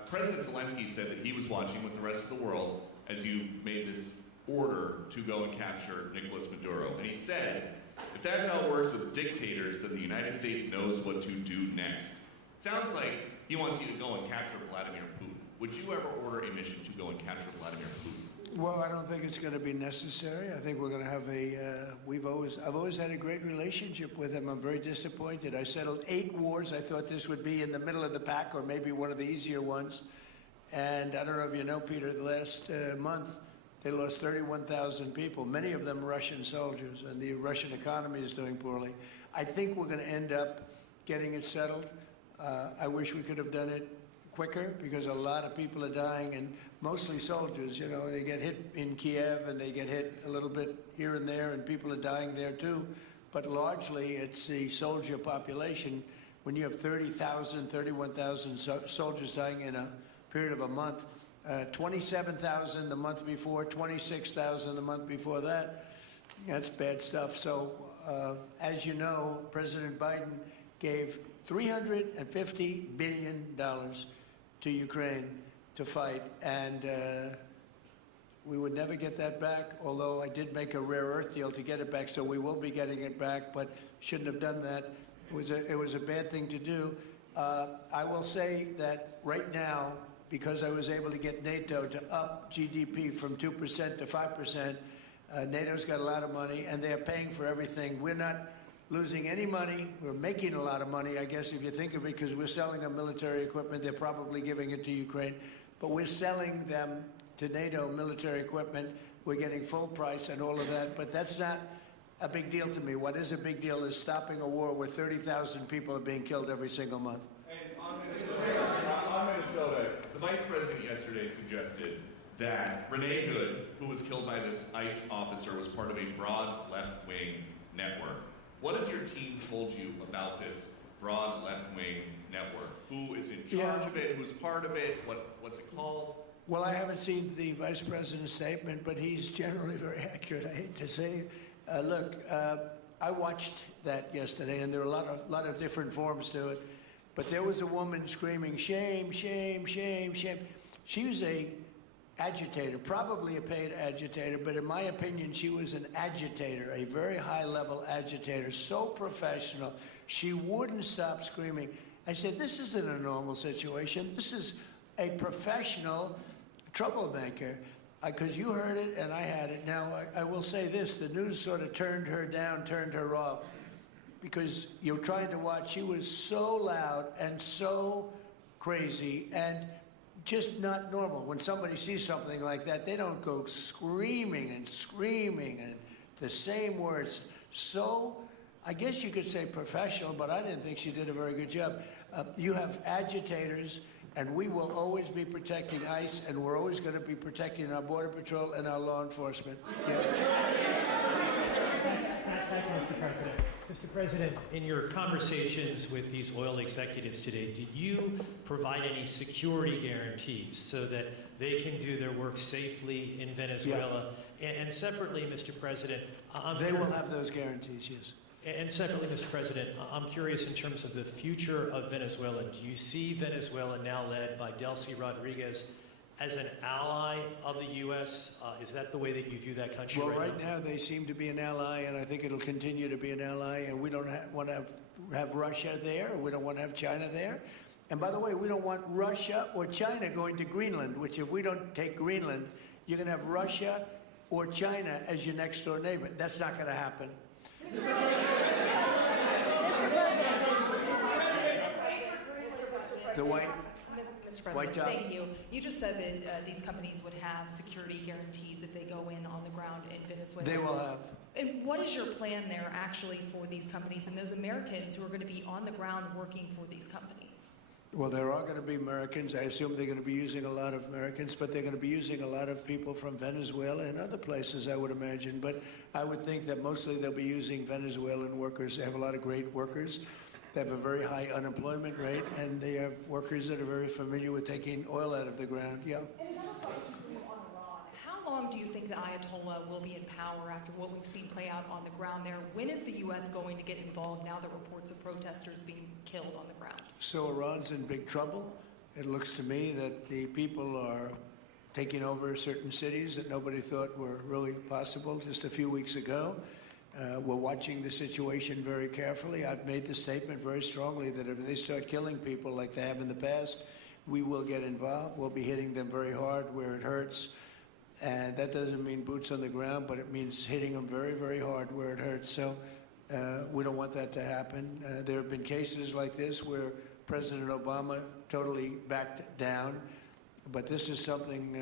President Zelensky said that he was watching with the rest of the world as you made this order to go and capture Nicolas Maduro. And he said, if that's how it works with dictators, then the United States knows what to do next. Sounds like he wants you to go and capture Vladimir Putin. Would you ever order a mission to go and capture Vladimir Putin? Well, I don't think it's going to be necessary. I think we're going to have I've always had a great relationship with him. I'm very disappointed. I settled 8 wars. I thought this would be in the middle of the pack or maybe one of the easier ones. And I don't know if you know, Peter, the last month, they lost 31,000 people, many of them Russian soldiers, and the Russian economy is doing poorly. I think we're going to end up getting it settled. I wish we could have done it quicker because a lot of people are dying, and mostly soldiers. They get hit in Kiev and they get hit a little bit here and there, and people are dying there too. But largely, it's the soldier population. When you have 30,000, 31,000 soldiers dying in a period of a month, 27,000 the month before, 26,000 the month before that, that's bad stuff. So, as you know, President Biden gave $350 billion to Ukraine to fight, and we would never get that back, although I did make a rare earth deal to get it back, so we will be getting it back, but shouldn't have done that. It was a bad thing to do. I will say that right now, because I was able to get NATO to up GDP from 2% to 5%, NATO's got a lot of money, and they're paying for everything. We're not losing any money. We're making a lot of money, I guess, if you think of it, because we're selling them military equipment. They're probably giving it to Ukraine. But we're selling them to NATO military equipment. We're getting full price and all of that. But that's not a big deal to me. What is a big deal is stopping a war where 30,000 people are being killed every single month. And on Minnesota, the vice president yesterday suggested that Renee Good, who was killed by this ICE officer, was part of a broad left-wing network. What has your team told you about this broad left-wing network? Who is in charge of it? Who's part of it? What's it called? Well, I haven't seen the vice president's statement, but he's generally very accurate. I hate to say it. Look, I watched that yesterday, and there are a lot of different forms to it. But there was a woman screaming, shame, shame, shame, shame. She was a agitator, probably a paid agitator, but in my opinion, she was an agitator, a very high-level agitator, so professional. She wouldn't stop screaming. I said, this isn't a normal situation. This is a professional troublemaker, because you heard it and I had it. Now, I will say this, the news sort of turned her down, turned her off, because you're trying to watch. She was so loud and so crazy and just not normal. When somebody sees something like that, they don't go screaming and the same words. So I guess you could say professional, but I didn't think she did a very good job. You have agitators, and we will always be protecting ICE, and we're always going to be protecting our Border Patrol and our law enforcement. Yeah. Thank you, Mr. President. Mr. President, in your conversations with these oil executives today, did you provide any security guarantees so that they can do their work safely in Venezuela? Yeah. And separately, Mr. President, they will have those guarantees, yes. And separately, Mr. President, I'm curious in terms of the future of Venezuela. Do you see Venezuela now led by Delcy Rodriguez as an ally of the U.S.? Is that the way that you view that country right now? They seem to be an ally, and I think it'll continue to be an ally, and we don't want to have Russia there. We don't want to have China there. And by the way, we don't want Russia or China going to Greenland, which if we don't take Greenland, you're going to have Russia or China as your next door neighbor. That's not going to happen. The white. Mr. President, thank you. You just said that these companies would have security guarantees if they go in on the ground in Venezuela. They will have. And what is your plan there actually for these companies and those Americans who are going to be on the ground working for these companies? Well, there are going to be Americans. I assume they're going to be using a lot of Americans, but they're going to be using a lot of people from Venezuela and other places, I would imagine. But I would think that mostly they'll be using Venezuelan workers. They have a lot of great workers. They have a very high unemployment rate, and they have workers that are very familiar with taking oil out of the ground. Yeah. How long do you think the Ayatollah will be in power after what we've seen play out on the ground there? When is the U.S. going to get involved now that reports of protesters being killed on the ground? So Iran's in big trouble. It looks to me that the people are taking over certain cities that nobody thought were really possible just a few weeks ago. We're watching the situation very carefully. I've made the statement very strongly that if they start killing people like they have in the past, we will get involved. We'll be hitting them very hard where it hurts. And that doesn't mean boots on the ground, but it means hitting them very, very hard where it hurts. So we don't want that to happen. There have been cases like this where President Obama totally backed down. But this is something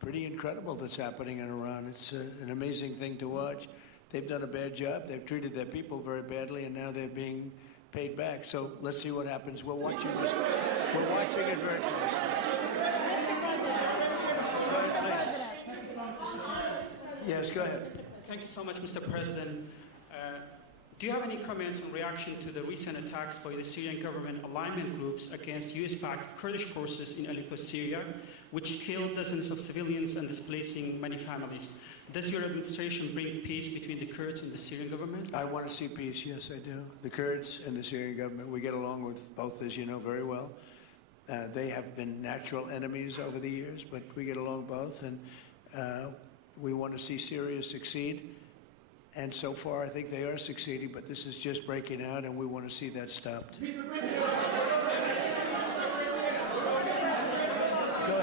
pretty incredible that's happening in Iran. It's an amazing thing to watch. They've done a bad job. They've treated their people very badly, and now they're being paid back. So let's see what happens. We're watching it. We're watching it very closely. Go ahead, please. Yes, go ahead. Thank you so much, Mr. President. Do you have any comments in reaction to the recent attacks by the Syrian government alignment groups against US-backed Kurdish forces in Aleppo, Syria, which killed dozens of civilians and displacing many families? Does your administration bring peace between the Kurds and the Syrian government? I want to see peace, yes, I do. The Kurds and the Syrian government, we get along with both, as you know, very well. They have been natural enemies over the years, but we get along both, and we want to see Syria succeed. And so far, I think they are succeeding, but this is just breaking out, and we want to see that stopped. Go ahead,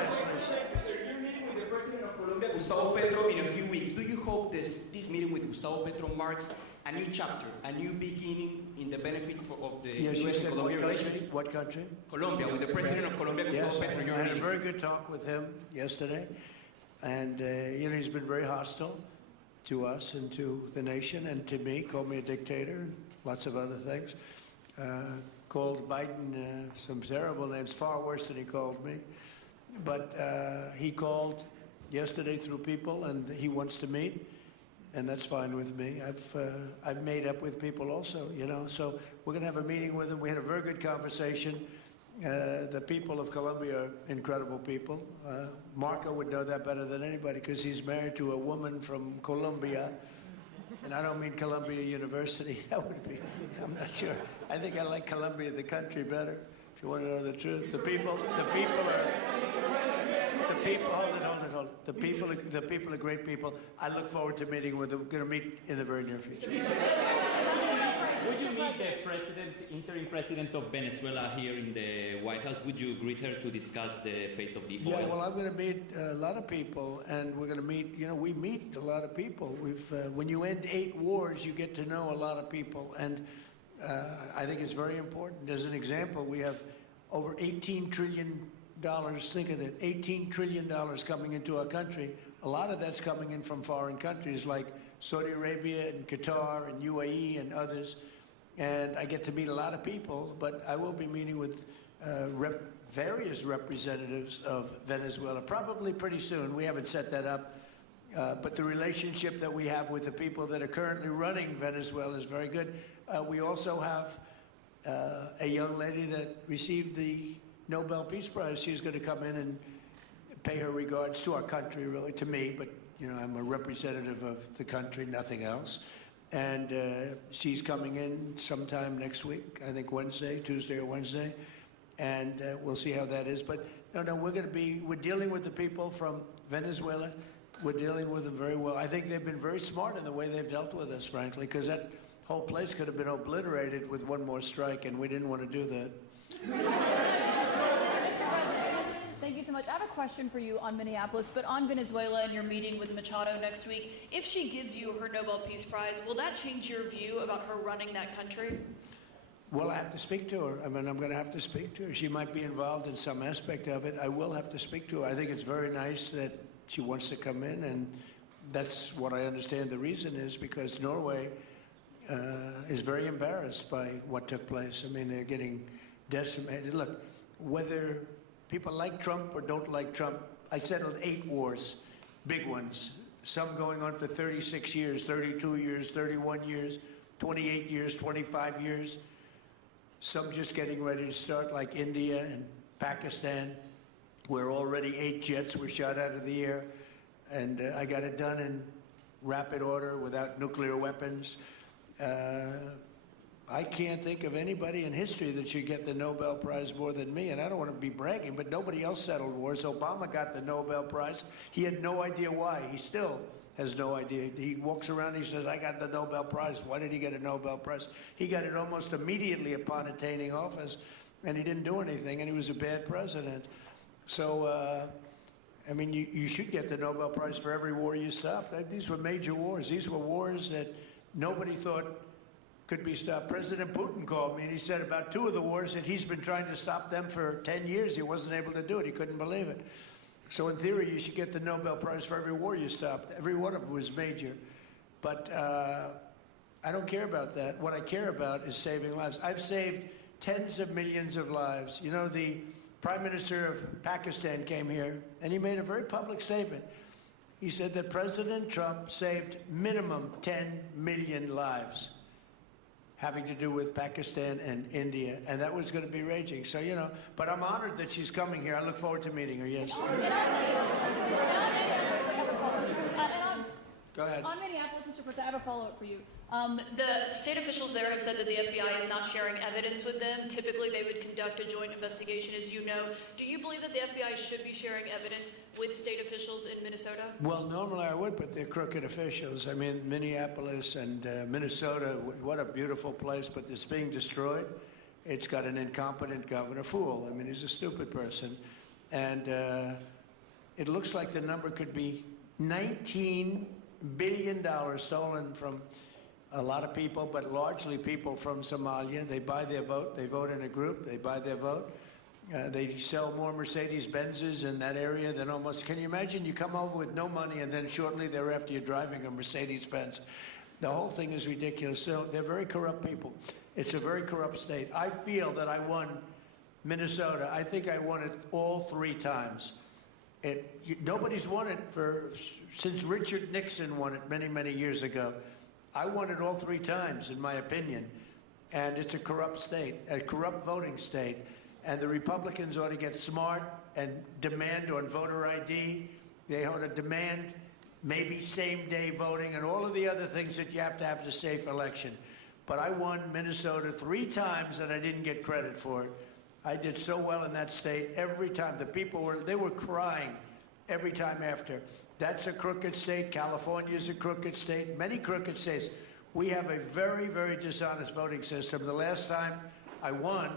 please. You're meeting with the President of Colombia, Gustavo Petro, in a few weeks. Do you hope this meeting with Gustavo Petro marks a new chapter, a new beginning in the benefit of the U.S. and Colombia relationship? What country? Colombia, with the President of Colombia, Gustavo Petro. I had a very good talk with him yesterday, and he's been very hostile to us and to the nation and to me, called me a dictator, and lots of other things. Called Biden some terrible names, far worse than he called me. But he called yesterday through people, and he wants to meet, and that's fine with me. I've made up with people also, you know, so we're going to have a meeting with him. We had a very good conversation. The people of Colombia are incredible people. Marco would know that better than anybody because he's married to a woman from Colombia. And I don't mean Columbia University. That would be, I'm not sure. I think I like Colombia, the country, better, if you want to know the truth. The people are, hold it. The people are great people. I look forward to meeting with them. We're going to meet in the very near future. Would you meet the interim president of Venezuela here in the White House? Would you greet her to discuss the fate of the oil? Yeah, well, I'm going to meet a lot of people, and we're going to meet, you know, we meet a lot of people. When you end 8 wars, you get to know a lot of people, and I think it's very important. As an example, we have over $18 trillion, think of it, $18 trillion coming into our country. A lot of that's coming in from foreign countries like Saudi Arabia and Qatar and UAE and others. And I get to meet a lot of people, but I will be meeting with various representatives of Venezuela, probably pretty soon. We haven't set that up. But the relationship that we have with the people that are currently running Venezuela is very good. We also have a young lady that received the Nobel Peace Prize. She's going to come in and pay her regards to our country, really, to me, but you know, I'm a representative of the country, nothing else. And she's coming in sometime next week, I think Tuesday or Wednesday, and we'll see how that is. But no, we're dealing with the people from Venezuela. We're dealing with them very well. I think they've been very smart in the way they've dealt with us, frankly, because that whole place could have been obliterated with one more strike, and we didn't want to do that. Thank you so much. I have a question for you on Minneapolis, but on Venezuela and your meeting with Machado next week. If she gives you her Nobel Peace Prize, will that change your view about her running that country? Well, I have to speak to her. I mean, I'm going to have to speak to her. She might be involved in some aspect of it. I will have to speak to her. I think it's very nice that she wants to come in, and that's what I understand the reason is, because Norway is very embarrassed by what took place. I mean, they're getting decimated. Look, whether people like Trump or don't like Trump, I settled 8 wars, big ones, some going on for 36 years, 32 years, 31 years, 28 years, 25 years, some just getting ready to start, like India and Pakistan, where already 8 jets were shot out of the air, and I got it done in rapid order without nuclear weapons. I can't think of anybody in history that should get the Nobel Prize more than me, and I don't want to be bragging, but nobody else settled wars. Obama got the Nobel Prize. He had no idea why. He still has no idea. He walks around and he says, I got the Nobel Prize. Why did he get a Nobel Prize? He got it almost immediately upon attaining office, and he didn't do anything, and he was a bad president. So, I mean, you should get the Nobel Prize for every war you stopped. These were major wars. These were wars that nobody thought could be stopped. President Putin called me and he said about 2 of the wars that he's been trying to stop them for 10 years. He wasn't able to do it. He couldn't believe it. So in theory, you should get the Nobel Prize for every war you stopped. Every one of them was major. But I don't care about that. What I care about is saving lives. I've saved tens of millions of lives. You know, the Prime Minister of Pakistan came here and he made a very public statement. He said that President Trump saved minimum 10 million lives having to do with Pakistan and India, and that was going to be raging. So, you know, but I'm honored that she's coming here. I look forward to meeting her, yes. Go ahead. On Minneapolis, Mr. President, I have a follow-up for you. The state officials there have said that the FBI is not sharing evidence with them. Typically, they would conduct a joint investigation, as you know. Do you believe that the FBI should be sharing evidence with state officials in Minnesota? Well, normally I would, but they're crooked officials. I mean, Minneapolis and Minnesota, what a beautiful place, but it's being destroyed. It's got an incompetent governor, fool. I mean, he's a stupid person. And it looks like the number could be $19 billion stolen from a lot of people, but largely people from Somalia. They buy their vote. They vote in a group. They buy their vote. They sell more Mercedes-Benzes in that area than almost... Can you imagine you come over with no money and then shortly thereafter you're driving a Mercedes-Benz? The whole thing is ridiculous. So they're very corrupt people. It's a very corrupt state. I feel that I won Minnesota. I think I won it all 3 times. Nobody's won it since Richard Nixon won it many, many years ago. I won it all 3 times, in my opinion. And it's a corrupt state, a corrupt voting state. And the Republicans ought to get smart and demand on voter ID. They ought to demand maybe same-day voting and all of the other things that you have to have a safe election. But I won Minnesota 3 times and I didn't get credit for it. I did so well in that state every time. The people were crying every time after. That's a crooked state. California's a crooked state. Many crooked states. We have a very, very dishonest voting system. The last time I won,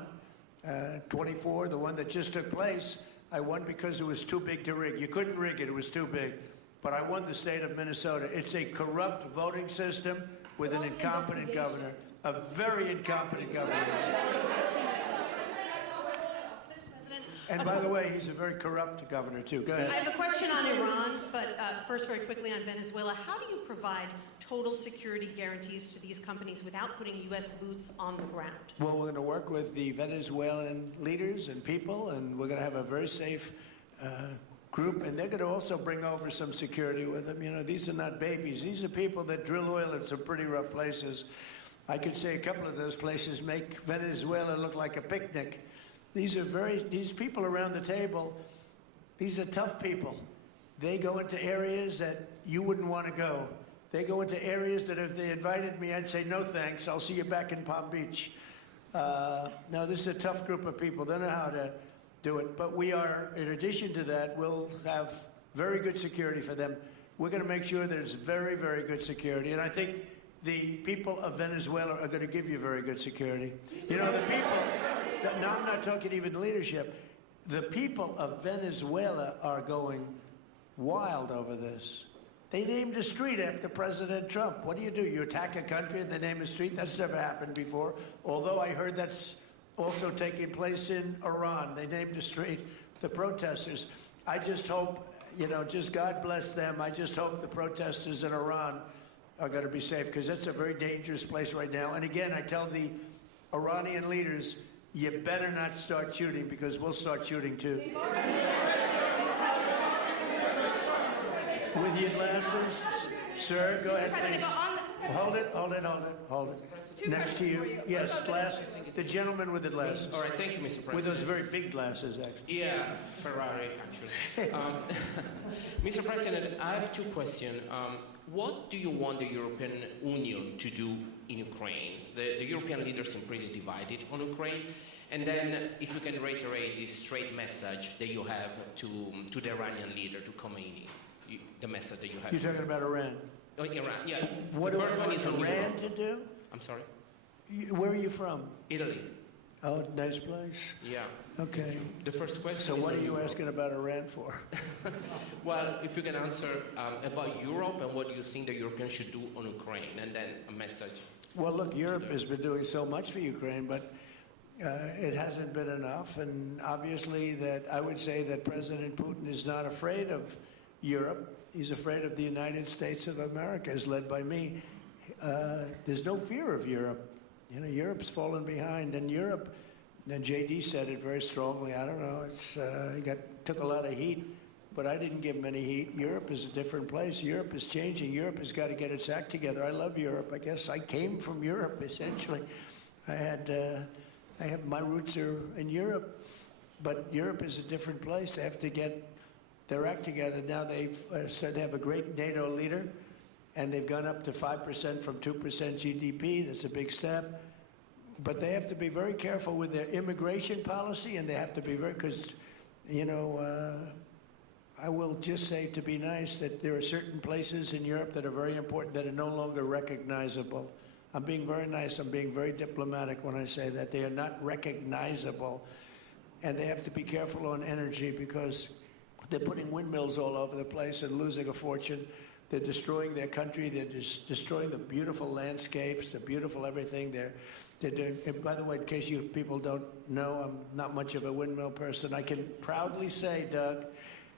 24, the one that just took place, I won because it was too big to rig. You couldn't rig it. It was too big. But I won the state of Minnesota. It's a corrupt voting system with an incompetent governor, a very incompetent governor. And by the way, he's a very corrupt governor, too. Go ahead. I have a question on Iran, but first, very quickly on Venezuela. How do you provide total security guarantees to these companies without putting U.S. boots on the ground? Well, we're going to work with the Venezuelan leaders and people, and we're going to have a very safe group, and they're going to also bring over some security with them. You know, these are not babies. These are people that drill oil in some pretty rough places. I could say a couple of those places make Venezuela look like a picnic. These people around the table, these are tough people. They go into areas that you wouldn't want to go. They go into areas that if they invited me, I'd say, no thanks, I'll see you back in Palm Beach. No, this is a tough group of people. They know how to do it. But we are, in addition to that, we'll have very good security for them. We're going to make sure there's very, very good security. And I think the people of Venezuela are going to give you very good security. You know, the people, now I'm not talking even leadership, the people of Venezuela are going wild over this. They named a street after President Trump. What do? You attack a country and they name a street? That's never happened before. Although I heard that's also taking place in Iran. They named a street, the protesters. I just hope, you know, just God bless them. I just hope the protesters in Iran are going to be safe, because it's a very dangerous place right now. And again, I tell the Iranian leaders, you better not start shooting, because we'll start shooting too. With your glasses, sir, go ahead, please. Hold it. Next to you. Yes, glasses. The gentleman with the glasses. All right, thank you, Mr. President. With those very big glasses, actually. Yeah, Ferrari, actually. Mr. President, I have two questions. What do you want the European Union to do in Ukraine? The European leaders seem pretty divided on Ukraine. And then, if you can reiterate the straight message that you have to the Iranian leader, to Khomeini, the message that you have. You're talking about Iran? Oh, Iran, yeah. What do the first I one want is on Iran Europe. to do? I'm sorry? Where are you from? Italy. Oh, nice place. Yeah. Okay. The first question So is what on are you Europe. asking about Iran for? Well, if you can answer about Europe and what you think the Europeans should do on Ukraine, and then a message. Well, look, Europe has been doing so much for Ukraine, but it hasn't been enough. And obviously that I would say that President Putin is not afraid of Europe. He's afraid of the United States of America, as led by me. There's no fear of Europe. You know, Europe's fallen behind, and Europe, and JD said it very strongly, I don't know, he took a lot of heat, but I didn't give him any heat. Europe is a different place. Europe is changing. Europe has got to get its act together. I love Europe. I guess I came from Europe, essentially. My roots are in Europe, but Europe is a different place. They have to get their act together. Now they've said they have a great NATO leader, and they've gone up to 5% from 2% GDP. That's a big step. But they have to be very careful with their immigration policy, and they have to be very, because, you know, I will just say, to be nice, that there are certain places in Europe that are very important that are no longer recognizable. I'm being very nice. I'm being very diplomatic when I say that. They are not recognizable. And they have to be careful on energy, because they're putting windmills all over the place and losing a fortune. They're destroying their country. They're just destroying the beautiful landscapes, the beautiful everything. They're doing, and by the way, in case you people don't know, I'm not much of a windmill person. I can proudly say, Doug,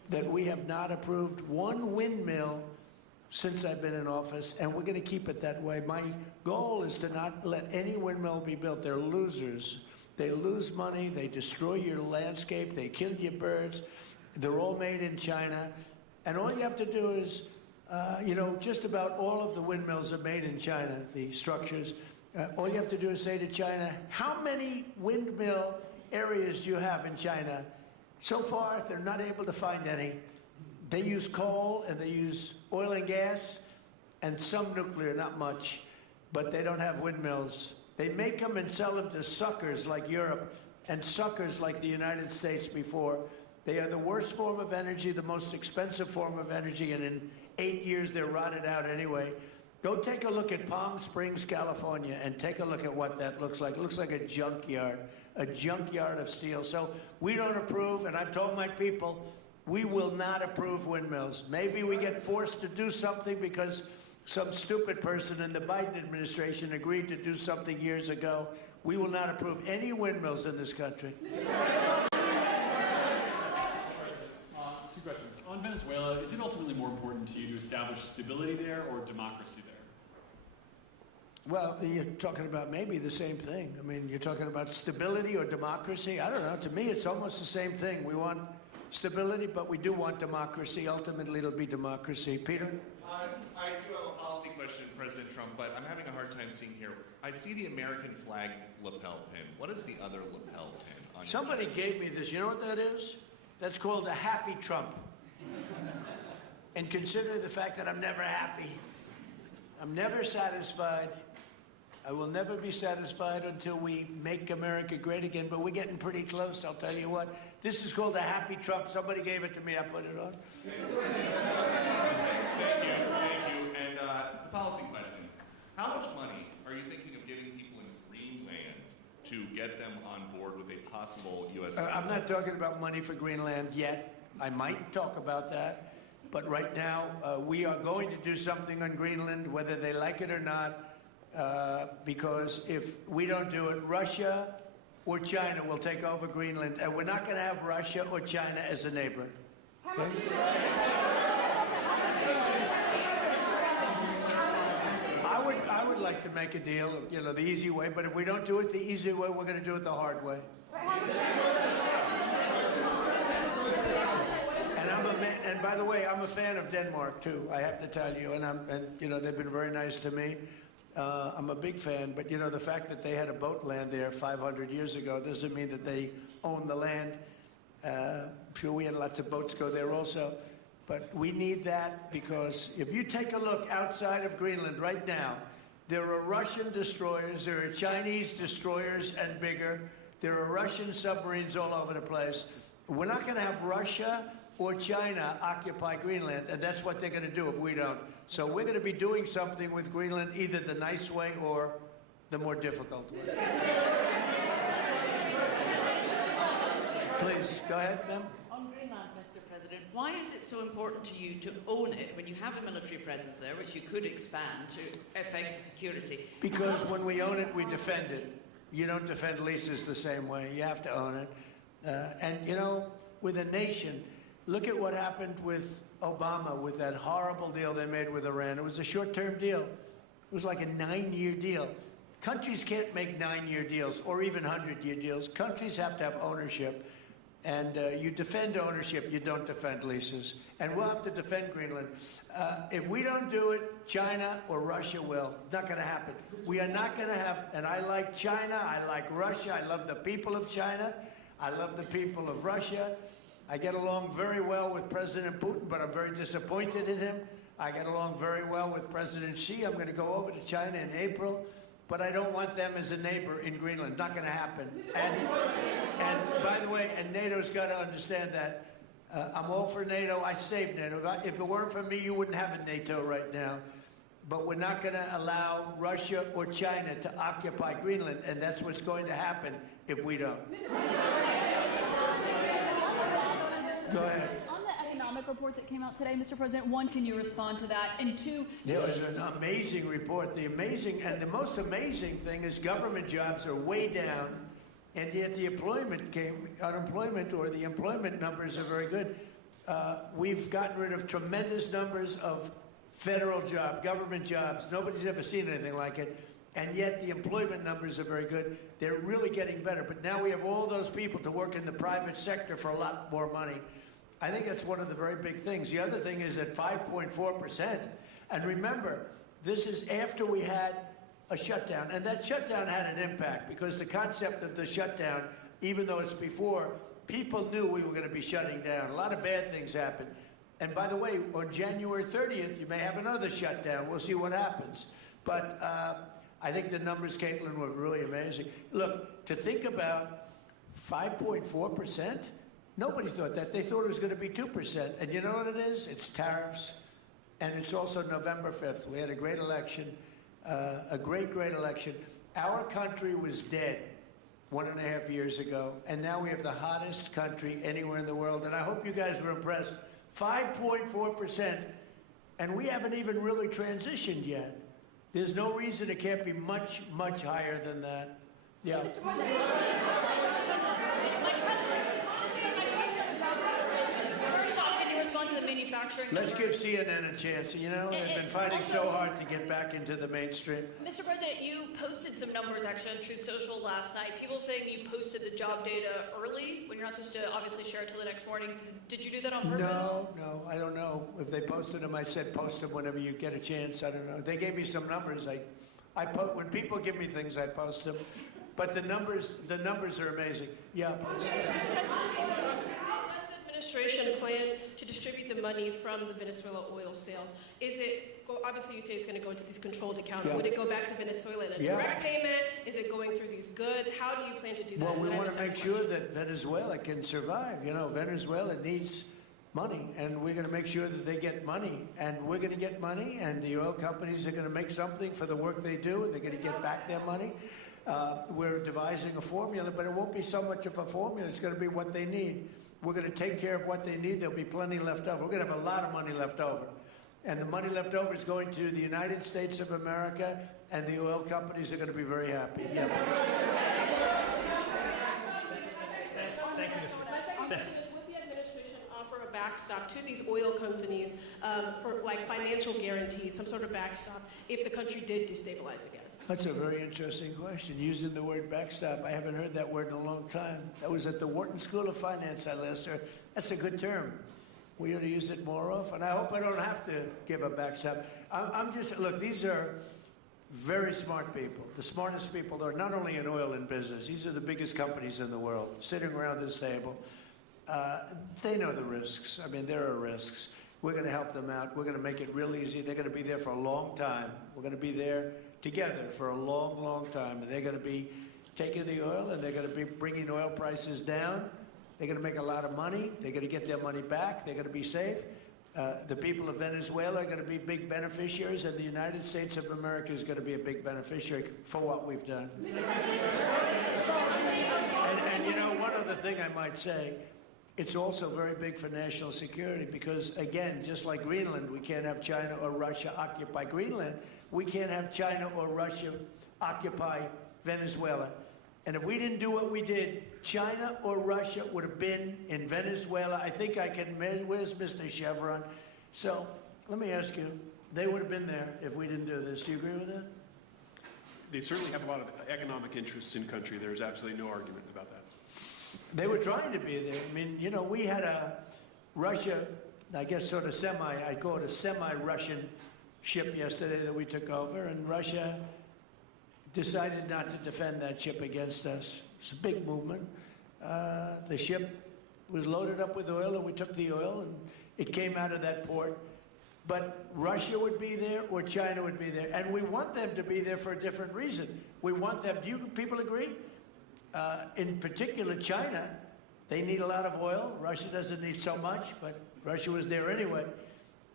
that we have not approved one windmill since I've been in office, and we're going to keep it that way. My goal is to not let any windmill be built. They're losers. They lose money. They destroy your landscape. They kill your birds. They're all made in China. And all you have to do is, you know, just about all of the windmills are made in China, the structures. All you have to do is say to China, how many windmill areas do you have in China? So far, they're not able to find any. They use coal, and they use oil and gas, and some nuclear, not much. But they don't have windmills. They make them and sell them to suckers like Europe and suckers like the United States before. They are the worst form of energy, the most expensive form of energy, and in 8 years, they're rotted out anyway. Go take a look at Palm Springs, California, and take a look at what that looks like. It looks like a junkyard of steel. So we don't approve, and I've told my people, we will not approve windmills. Maybe we get forced to do something because some stupid person in the Biden administration agreed to do something years ago. We will not approve any windmills in this country. Venezuela, is it ultimately more important to you to establish stability there or democracy there? Well, you're talking about maybe the same thing. I mean, you're talking about stability or democracy. I don't know. To me, it's almost the same thing. We want stability, but we do want democracy. Ultimately, it'll be democracy. Peter? I do have a policy question, President Trump, but I'm having a hard time seeing here. I see the American flag lapel pin. What is the other lapel pin on your Somebody jacket? gave me this. You know what that is? That's called a happy Trump. And consider the fact that I'm never happy. I'm never satisfied. I will never be satisfied until we make America great again, but we're getting pretty close, I'll tell you what. This is called a happy Trump. Somebody gave it to me, I put it on. Thank you. And the policy question. How much money are you thinking of giving people in Greenland to get them on board with a possible U.S. I'm not talking about money for Greenland yet. I might talk about that. But right now, we are going to do something on Greenland, whether they like it or not, because if we don't do it, Russia or China will take over Greenland, and we're not going to have Russia or China as a neighbor. Okay? I would like to make a deal, you know, the easy way, but if we don't do it the easy way, we're going to do it the hard way. And by the way, I'm a fan of Denmark too. I have to tell you, and you know, they've been very nice to me. I'm a big fan, but you know, the fact that they had a boat land there 500 years ago doesn't mean that they own the land. I'm sure we had lots of boats go there also, but we need that because if you take a look outside of Greenland right now, there are Russian destroyers, there are Chinese destroyers and bigger, there are Russian submarines all over the place. We're not going to have Russia or China occupy Greenland, and that's what they're going to do if we don't. So we're going to be doing something with Greenland, either the nice way or the more difficult way. Please, go ahead, ma'am. On Greenland, Mr. President, why is it so important to you to own it when you have a military presence there, which you could expand to affect security? Because when we own it, we defend it. You don't defend leases the same way. You have to own it. And, you know, with a nation, look at what happened with Obama, with that horrible deal they made with Iran. It was a short-term deal. It was like a 9-year deal. Countries can't make 9-year deals or even 100-year deals. Countries have to have ownership. And you defend ownership, you don't defend leases. And we'll have to defend Greenland. If we don't do it, China or Russia will. It's not going to happen. We are not going to have, and I like China, I like Russia, I love the people of China, I love the people of Russia. I get along very well with President Putin, but I'm very disappointed in him. I get along very well with President Xi. I'm going to go over to China in April, but I don't want them as a neighbor in Greenland. Not going to happen. And by the way, and NATO's got to understand that. I'm all for NATO. I saved NATO. If it weren't for me, you wouldn't have a NATO right now. But we're not going to allow Russia or China to occupy Greenland, and that's what's going to happen if we don't. Go ahead. On the economic report that came out today, Mr. President, one, can you respond to that? And two, it was an amazing report. The most amazing thing is government jobs are way down, and yet the unemployment or the employment numbers are very good. We've gotten rid of tremendous numbers of federal government jobs. Nobody's ever seen anything like it. And yet the employment numbers are very good. They're really getting better. But now we have all those people to work in the private sector for a lot more money. I think that's one of the very big things. The other thing is at 5.4%. And remember, this is after we had a shutdown. And that shutdown had an impact because the concept of the shutdown, even though it's before, people knew we were going to be shutting down. A lot of bad things happened. And by the way, on January 30th, you may have another shutdown. We'll see what happens. But I think the numbers, Caitlin, were really amazing. Look, to think about 5.4%, nobody thought that. They thought it was going to be 2%. And you know what it is? It's tariffs. And it's also November 5th. We had a great election, a great election. Our country was dead 1.5 years ago. And now we have the hottest country anywhere in the world. And I hope you guys were impressed. 5.4%. And we haven't even really transitioned yet. There's no reason it can't be much, much higher than that. Yeah. Mr. President, first off, can you respond to the manufacturing? Let's number? give CNN a chance. You know, they've been fighting so hard to get back into the mainstream. Mr. President, you posted some numbers actually on Truth Social last night. People saying you posted the job data early when you're not supposed to obviously share it till the next morning. Did you do that on purpose? No, I don't know. If they posted them, I said post them whenever you get a chance. I don't know. They gave me some numbers. When people give me things, I post them. But the numbers are amazing. Yeah. How does the administration plan to distribute the money from the Venezuela oil sales? Is it, well, obviously you say it's going to go into these controlled accounts. Yeah. Would it go back to Venezuela in a direct payment? Is it going through these goods? How do you plan to do that? Well, we And want I to have a make second sure question. that Venezuela can survive. You know, Venezuela needs money, and we're going to make sure that they get money. And we're going to get money, and the oil companies are going to make something for the work they do, and they're going to get back their money. We're devising a formula, but it won't be so much of a formula. It's going to be what they need. We're going to take care of what they need. There'll be plenty left over. We're going to have a lot of money left over. And the money left over is going to the United States of America, and the oil companies are going to be very happy. Yeah. Thank you, Mr. Would the administration offer a backstop to these oil companies for like financial guarantees, some sort of backstop, if the country did destabilize again? That's a very interesting question. Using the word backstop, I haven't heard that word in a long time. That was at the Wharton School of Finance I last heard. That's a good term. We ought to use it more often. I hope I don't have to give a backstop. I'm just, look, these are very smart people, the smartest people. They're not only in oil and business. These are the biggest companies in the world sitting around this table. They know the risks. I mean, there are risks. We're going to help them out. We're going to make it real easy. They're going to be there for a long time. We're going to be there together for a long, long time. And they're going to be taking the oil, and they're going to be bringing oil prices down. They're going to make a lot of money. They're going to get their money back. They're going to be safe. The people of Venezuela are going to be big beneficiaries, and the United States of America is going to be a big beneficiary for what we've done. And you know, one other thing I might say, it's also very big for national security because, again, just like Greenland, we can't have China or Russia occupy Greenland. We can't have China or Russia occupy Venezuela. And if we didn't do what we did, China or Russia would have been in Venezuela. I think I can, where's Mr. Chevron? So let me ask you, they would have been there if we didn't do this. Do you agree with that? They certainly have a lot of economic interests in country. There's absolutely no argument about that. They were trying to be there. I mean, you know, we had a Russia, I guess sort of I call it a semi-Russian ship yesterday that we took over, and Russia decided not to defend that ship against us. It's a big movement. The ship was loaded up with oil, and we took the oil, and it came out of that port. But Russia would be there or China would be there, and we want them to be there for a different reason. We want them, do you people agree? In particular, China, they need a lot of oil. Russia doesn't need so much, but Russia was there anyway.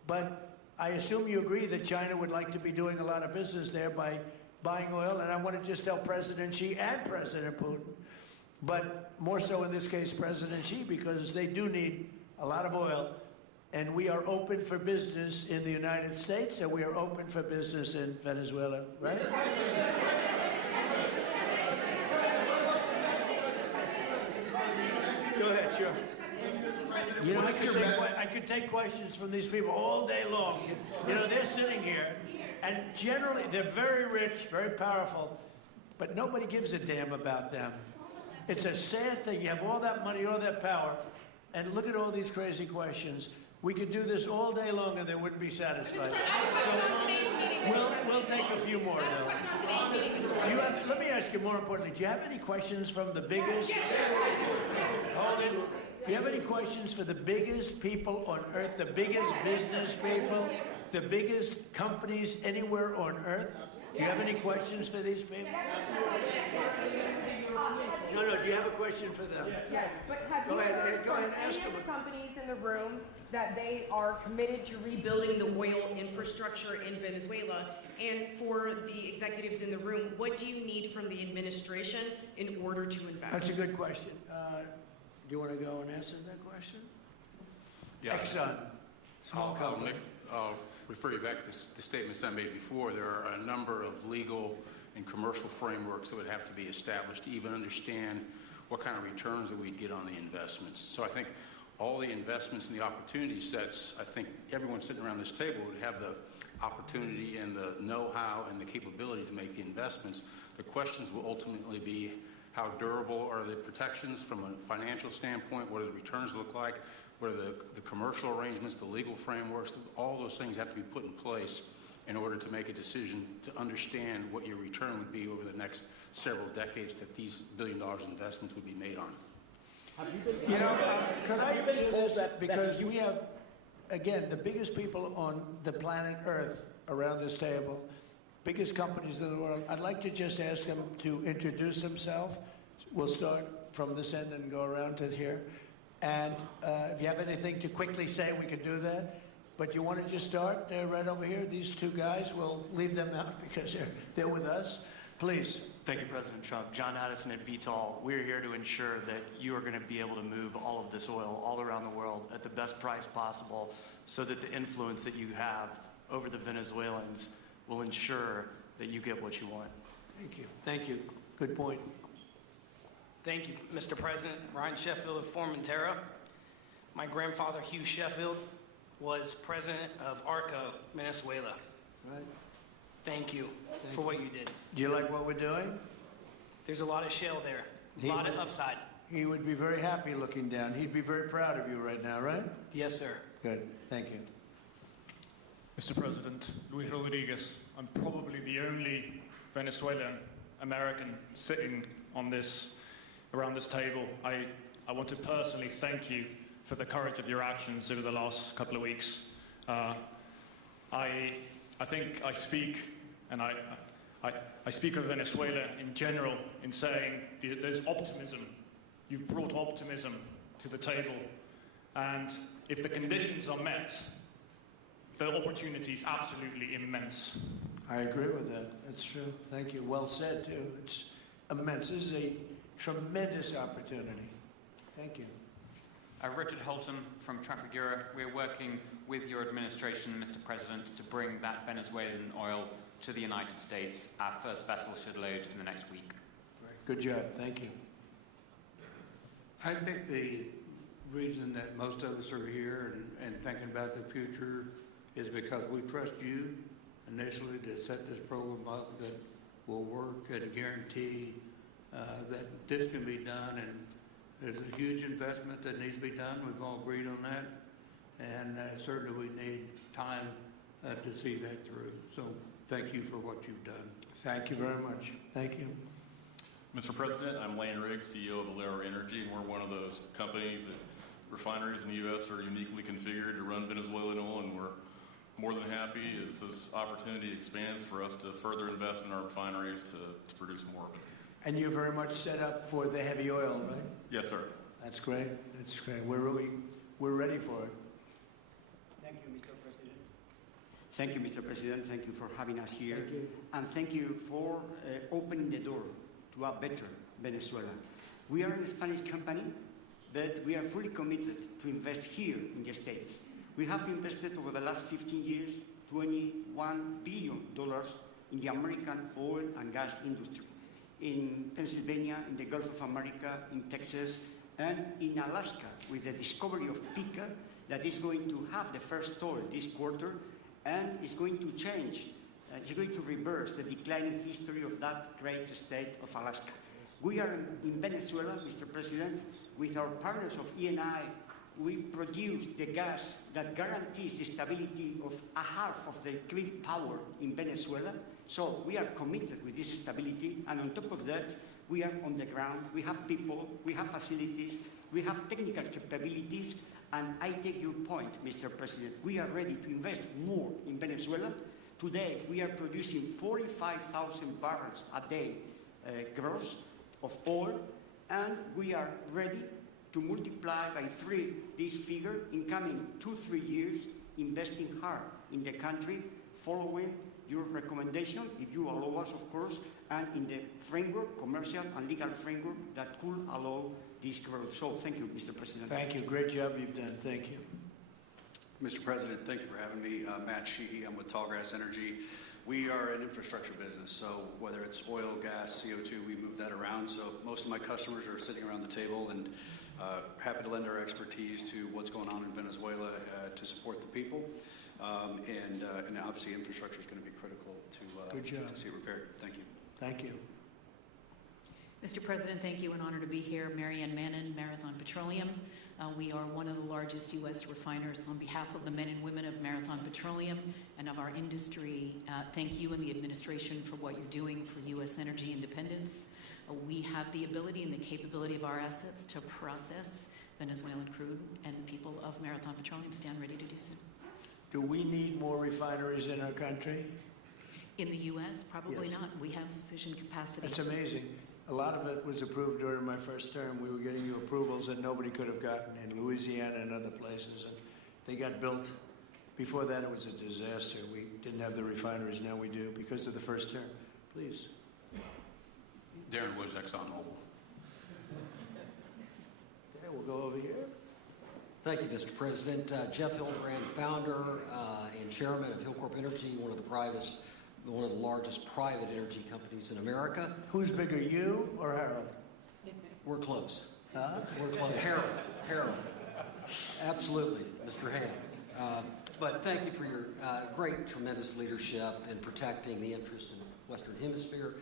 But I assume you agree that China would like to be doing a lot of business there by buying oil, and I want to just tell President Xi and President Putin, but more so in this case President Xi, because they do need a lot of oil, and we are open for business in the United States, and we are open for business in Venezuela, right? Go ahead, sure. You know, I could take questions from these people all day long. You know, they're sitting here, and generally they're very rich, very powerful, but nobody gives a damn about them. It's a sad thing. You have all that money, all that power, and look at all these crazy questions. We could do this all day long and they wouldn't be satisfied. So we'll take a few more, though. Let me ask you more importantly, do you have any questions from the biggest? Hold it. Do you have any questions for the biggest people on earth, the biggest business people, the biggest companies anywhere on earth? Do you have any questions for these people? No, do you have a question for them? Yes, but have Go you ahead, heard go from ahead, ask any of them. the companies in the room that they are committed to rebuilding The oil infrastructure in Venezuela, and for the executives in the room, what do you need from the administration in order to invest? That's a good question. Do you want to go and answer that question? Yeah. Exxon, small company. I'll refer you back to the statements I made before. There are a number of legal and commercial frameworks that would have to be established to even understand what kind of returns that we'd get on the investments. So I think all the investments and the opportunity sets, I think everyone sitting around this table would have the opportunity and the know-how and the capability to make the investments. The questions will ultimately be how durable are the protections from a financial standpoint, what do the returns look like, what are the commercial arrangements, the legal frameworks, all those things have to be put in place in order to make a decision to understand what your return would be over the next several decades that these billion-dollar investments would be made on. You know, could I do this? Because we have, again, the biggest people on the planet Earth around this table, biggest companies in the world. I'd like to just ask them to introduce themselves. We'll start from this end and go around to here. And if you have anything to quickly say, we could do that. But you want to just start right over here? These two guys, we'll leave them out because they're with us. Please. Thank you, President Trump. John Addison at Vitol. We're here to ensure that you are going to be able to move all of this oil all around the world at the best price possible so that the influence that you have over the Venezuelans will ensure that you get what you want. Thank you. Thank you. Good point. Thank you, Mr. President. Ryan Sheffield of Formentera. My grandfather, Hugh Sheffield, was president of ARCO, Venezuela. Right. Thank you for what you did. Do you like what we're doing? There's a lot of shale there, a lot of upside. He would be very happy looking down. He'd be very proud of you right now, right? Yes, sir. Good. Thank you. Mr. President, Luis Rodriguez. I'm probably the only Venezuelan American sitting on around this table. I want to personally thank you for the courage of your actions over the last couple of weeks. I think I speak, and I speak of Venezuela in general in saying there's optimism. You've brought optimism to the table, and if the conditions are met, the opportunity is absolutely immense. I agree with that. That's true. Thank you. Well said, too. It's immense. This is a tremendous opportunity. Thank you. Richard Holton from Trafigura. We're working with your administration, Mr. President, to bring that Venezuelan oil to the United States. Our first vessel should load in the next week. Good job. Thank you. I think the reason that most of us are here and thinking about the future is because we trust you initially to set this program up that will work and guarantee that this can be done. And there's a huge investment that needs to be done. We've all agreed on that. And certainly we need time to see that through. So thank you for what you've done. Thank you very much. Thank you. Mr. President, I'm Lane Riggs, CEO of Valero Energy, and we're one of those companies that refineries in the U.S. are uniquely configured to run Venezuelan oil, and we're more than happy as this opportunity expands for us to further invest in our refineries to produce more of it. And you're very much set up for the heavy oil, right? Yes, sir. That's great. That's great. We're ready for it. Thank you, Mr. President. Thank you, Mr. President. Thank you for having us here. Thank you. And thank you for opening the door to a better Venezuela. We are a Spanish company, but we are fully committed to invest here in the States. We have invested over the last 15 years $21 billion in the American oil and gas industry, in Pennsylvania, in the Gulf of America, in Texas, and in Alaska, with the discovery of Pikka, that is going to have the first oil this quarter, and is going to change, it's going to reverse the declining history of that great state of Alaska. We are in Venezuela, Mr. President, with our partners of Eni. We produce the gas that guarantees the stability of a half of the grid power in Venezuela. So we are committed with this stability, and on top of that, we are on the ground. We have people, we have facilities, we have technical capabilities, and I take your point, Mr. President. We are ready to invest more in Venezuela. Today, we are producing 45,000 barrels a day gross of oil, and we are ready to multiply by 3 this figure in coming 2-3 years, investing hard in the country, following your recommendation, if you allow us, of course, and in the framework, commercial and legal framework that could allow this growth. So thank you, Mr. President. Thank you. Great job you've done. Thank you. Mr. President, thank you for having me. Matt Sheehy, I'm with Tallgrass Energy. We are an infrastructure business, so whether it's oil, gas, CO2, we move that around. So most of my customers are sitting around the table, and Happy to lend our expertise to what's going on in Venezuela to support the people. And obviously infrastructure is going to be critical Good job. to see it repaired. Thank you. Thank you. Mr. President, thank you. An honor to be here. Marianne Mannon, Marathon Petroleum. We are one of the largest U.S. refiners. On behalf of the men and women of Marathon Petroleum and of our industry, thank you and the administration for what you're doing for U.S. energy independence. We have the ability and the capability of our assets to process Venezuelan crude, and the people of Marathon Petroleum stand ready to do so. Do we need more refineries in our country? In the U.S., probably Yes. not. We have sufficient capacity. That's amazing. A lot of it was approved during my first term. We were getting you approvals that nobody could have gotten in Louisiana and other places, and they got built. Before that, it was a disaster. We didn't have the refineries. Now we do because of the first term. Please. Darren Woods, ExxonMobil. Okay, we'll go over here. Thank you, Mr. President. Jeff Hildebrand, founder and chairman of Hillcorp Energy, one of the largest private energy companies in America. Who's bigger, you or Harold? We're close. Huh? We're close. Harold. Absolutely, Mr. Hand. But thank you for your great, tremendous leadership in protecting the interests in the Western Hemisphere.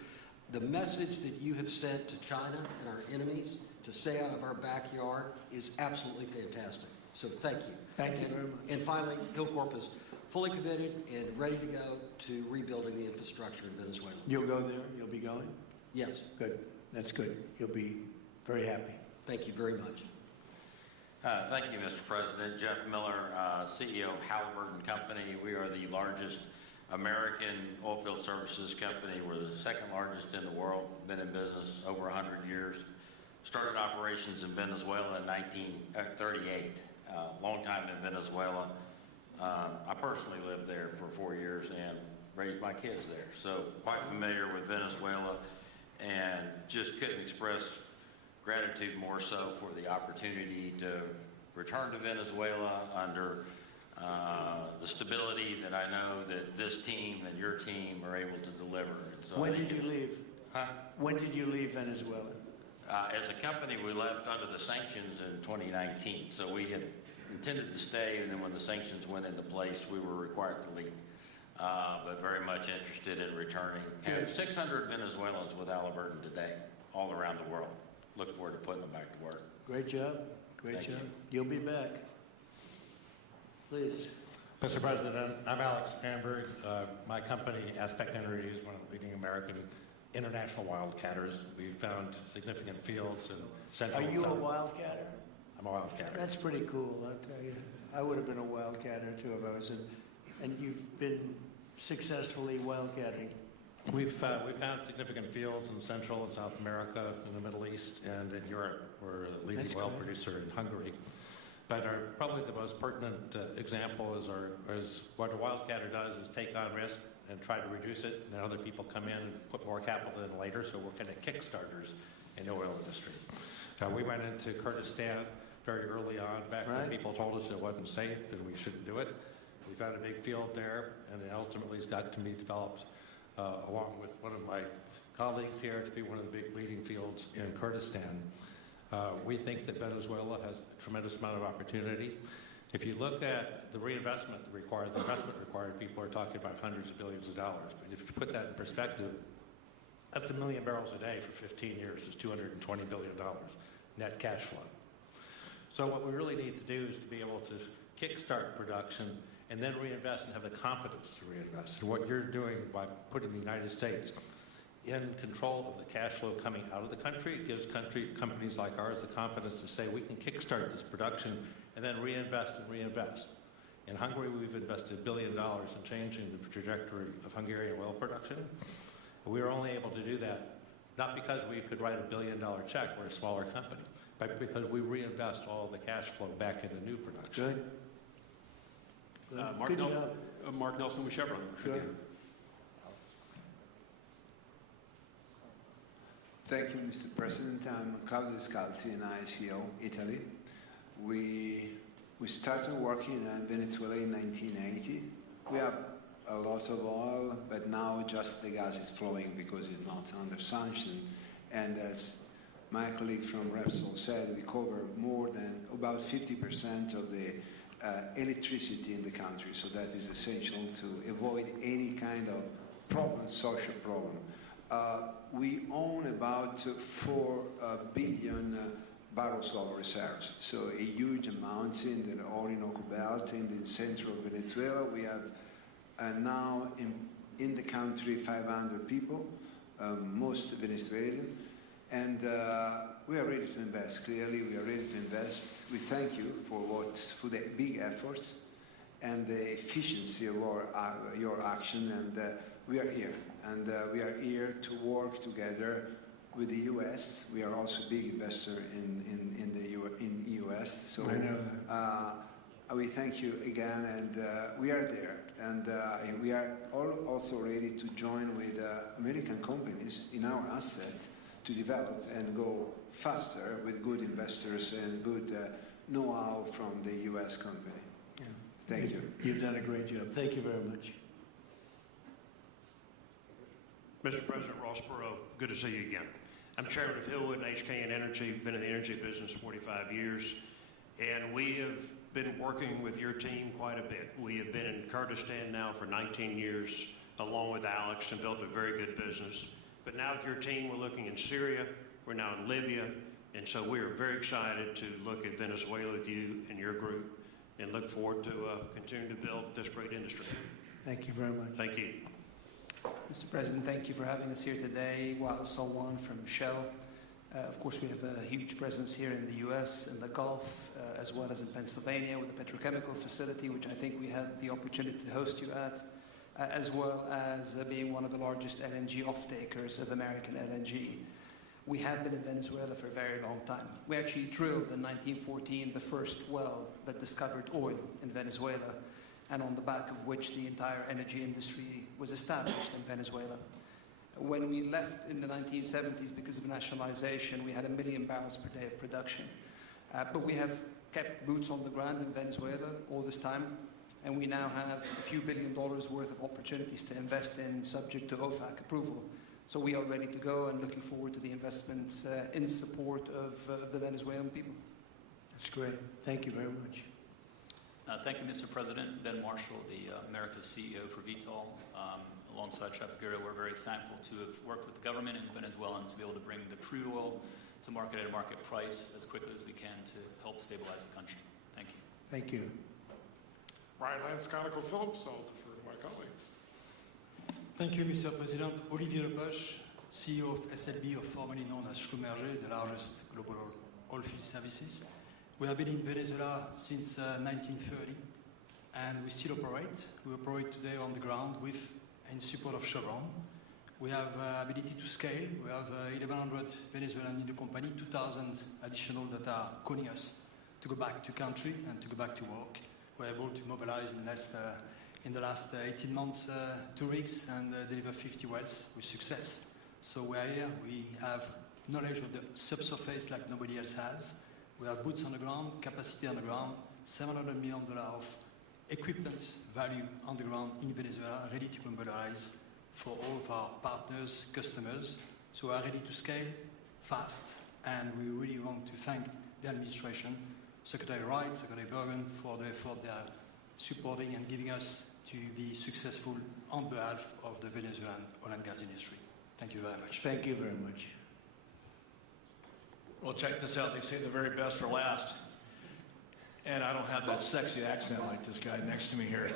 The message that you have sent to China and our enemies to stay out of our backyard is absolutely fantastic. So thank you. Thank you very much. And finally, Hillcorp is fully committed and ready to go to rebuilding the infrastructure in Venezuela. You'll go there? You'll be going? Yes. Good. That's good. You'll be very happy. Thank you very much. Thank you, Mr. President. Jeff Miller, CEO of Halliburton Company. We are the largest American oilfield services company. We're the second largest in the world. Been in business over 100 years. Started operations in Venezuela in 1938. Long time in Venezuela. I personally lived there for 4 years and raised my kids there. So quite familiar with Venezuela, and just couldn't express gratitude more so for the opportunity to return to Venezuela under the stability that I know that this team and your team are able to deliver. And so When did you leave? Huh? When did you leave Venezuela? As a company, we left under the sanctions in 2019. So we had intended to stay, and then when the sanctions went into place, we were required to leave. But very much interested in returning. And 600 Venezuelans with Halliburton today, all around the world. Look forward to putting them back to work. Great job. Great Thank job. you. You'll be back. Please. Mr. President, I'm Alex Bamberg. My company, Aspect Energy, is one of the leading American international wildcatters. We've found significant fields in central. Are you a wildcatter? I'm a wildcatter. That's pretty cool, I'll tell you. I would have been a wildcatter too if I was in. And you've been successfully wildcatting. We've found significant fields in Central and South America, in the Middle East, and in Europe. We're the leading That's oil good. producer in Hungary. But probably the most pertinent example is what a wildcatter does is take on risk and try to reduce it, and then other people come in and put more capital in later, so we're kind of kickstarters in the oil industry. We went into Kurdistan very early on, back when people told us it wasn't safe and we shouldn't do it. We found a big field there, and it ultimately has got to be developed along with one of my colleagues here to be one of the big leading fields in Kurdistan. We think that Venezuela has a tremendous amount of opportunity. If you look at the reinvestment required, the investment required, people are talking about hundreds of billions of dollars. But if you put that in perspective, that's 1 million barrels a day for 15 years. It's $220 billion net cash flow. So what we really need to do is to be able to kickstart production and then reinvest and have the confidence to reinvest. And what you're doing by putting the United States in control of the cash flow coming out of the country, it gives companies like ours the confidence to say we can kickstart this production and then reinvest and reinvest. In Hungary, we've invested $1 billion in changing the trajectory of Hungarian oil production. We were only able to do that not because we could write $1 billion check, we're a smaller company, but because we reinvest all the cash flow back into new production. Good. Mark Nelson with Chevron. Sure. Thank you, Mr. President. I'm Claudio Scalzi, and ICO, Italy. We started working in Venezuela in 1980. We have a lot of oil, but now just the gas is flowing because it's not under sanction. And as my colleague from Repsol said, we cover more than about 50% of the electricity in the country, so that is essential to avoid any kind of problem, social problem. We own about 4 billion barrels of reserves, so a huge amount in the Orinoco Belt, in the central Venezuela. We have now in the country 500 people, most Venezuelan, and we are ready to invest. Clearly, we are ready to invest. We thank you for the big efforts and the efficiency of your action, and we are here. And we are here to work together with the U.S. We are also a big investor in the U.S. So we thank you again, and we are there. And we are also ready to join with American companies in our assets to develop and go faster with good investors and good know-how from the U.S. company. Yeah. Thank you. You've done a great job. Thank you very much. Mr. President Ross Perot, good to see you again. I'm chairman of Hillwood and HKN Energy, been in the energy business 45 years, and we have been working with your team quite a bit. We have been in Kurdistan now for 19 years, along with Alex, and built a very good business. But now with your team, we're looking in Syria, we're now in Libya, and so we are very excited to look at Venezuela with you and your group, and look forward to continuing to build this great industry. Thank you very much. Thank you. Mr. President, thank you for having us here today. Wael Salwan from Shell. Of course, we have a huge presence here in the U.S., in the Gulf, as well as in Pennsylvania with a petrochemical facility, which I think we had the opportunity to host you at, as well as being one of the largest LNG off-takers of American LNG. We have been in Venezuela for a very long time. We actually drilled in 1914 the first well that discovered oil in Venezuela, and on the back of which the entire energy industry was established in Venezuela. When we left in the 1970s because of nationalization, we had 1 million barrels per day of production. But we have kept boots on the ground in Venezuela all this time, and we now have a few $1 billion worth of opportunities to invest in, subject to OFAC approval. So we are ready to go and looking forward to the investments in support of the Venezuelan people. That's great. Thank you very much. Thank you, Mr. President. Ben Marshall, the America's CEO for Vitol. Alongside Trafigura, we're very thankful to have worked with the government and the Venezuelans to be able to bring the crude oil to market at a market price as quickly as we can to help stabilize the country. Thank you. Thank you. Ryan Lance, ConocoPhillips. I'll defer to my colleagues. Thank you, Mr. President. Olivier Lepage, CEO of SLB, or formerly known as Schlumberger, the largest global oilfield services. We have been in Venezuela since 1930, and we still operate. We operate today on the ground with, in support of Chevron. We have ability to scale. We have 1,100 Venezuelans in the company, 2,000 additional that are calling us to go back to country and to go back to work. We're able to mobilize in the last 18 months 2 rigs and deliver 50 wells with success. So we are here. We have knowledge of the subsurface like nobody else has. We have boots on the ground, capacity on the ground, $700 million of equipment value on the ground in Venezuela, ready to mobilize for all of our partners, customers. So we are ready to scale fast, and we really want to thank the administration, Secretary Wright, Secretary Bergen, for the effort they are supporting and giving us to be successful on behalf of the Venezuelan oil and gas industry. Thank you very much. Thank you very much. Well, check this out. They say the very best for last. And I don't have that sexy accent like this guy next to me here.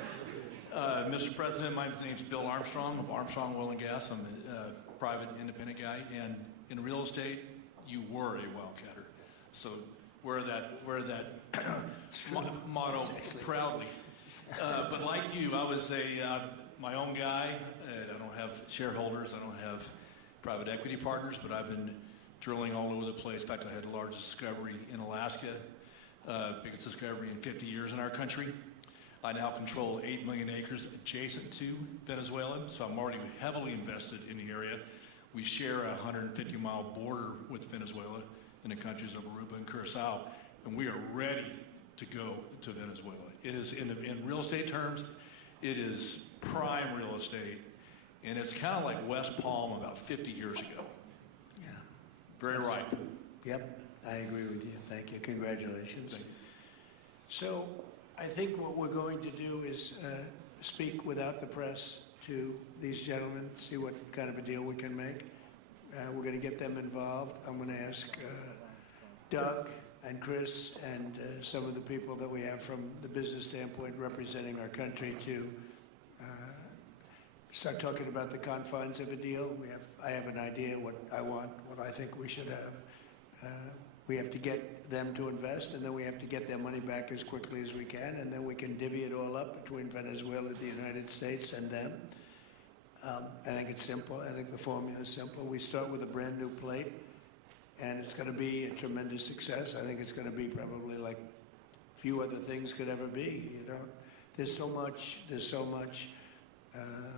Mr. President, my name's Bill Armstrong of Armstrong Oil and Gas. I'm a private independent guy. And in real estate, you were a wildcatter. So wear that motto proudly. But like you, I was my own guy. I don't have shareholders. I don't have private equity partners, but I've been drilling all over the place. In fact, I had the largest discovery in Alaska, biggest discovery in 50 years in our country. I now control 8 million acres adjacent to Venezuela, so I'm already heavily invested in the area. We share a 150-mile border with Venezuela in the countries of Aruba and Curacao, and we are ready to go to Venezuela. It is, in real estate terms, it is prime real estate, and it's kind of like West Palm about 50 years ago. Yeah. Very right. Yep, I agree with you. Thank you. Congratulations. So I think what we're going to do is speak without the press to these gentlemen, see what kind of a deal we can make. We're going to get them involved. I'm going to ask Doug and Chris and some of the people that we have from the business standpoint representing our country to start talking about the confines of a deal. I have an idea what I want, what I think we should have. We have to get them to invest, and then we have to get their money back as quickly as we can, and then we can divvy it all up between Venezuela, the United States, and them. I think it's simple. I think the formula is simple. We start with a brand new plate, and it's going to be a tremendous success. I think it's going to be probably like few other things could ever be. You know, there's so much.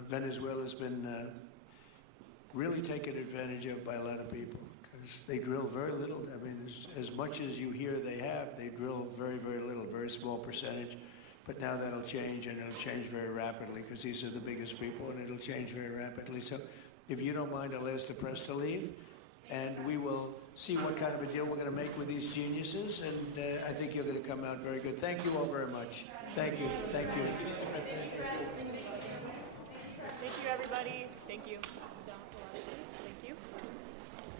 Venezuela's been really taken advantage of by a lot of people because they drill very little. I mean, as much as you hear they have, they drill very, very little, very small percentage. But now that'll change, and it'll change very rapidly because these are the biggest people, and it'll change very rapidly. So if you don't mind, I'll ask the press to leave, and we will see what kind of a deal we're going to make with these geniuses, and I think you're going to come out very good. Thank you all very much. Thank you. Thank you. Thank you, everybody. Thank you. Thank you.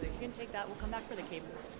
You can take that. We'll come back for the cables.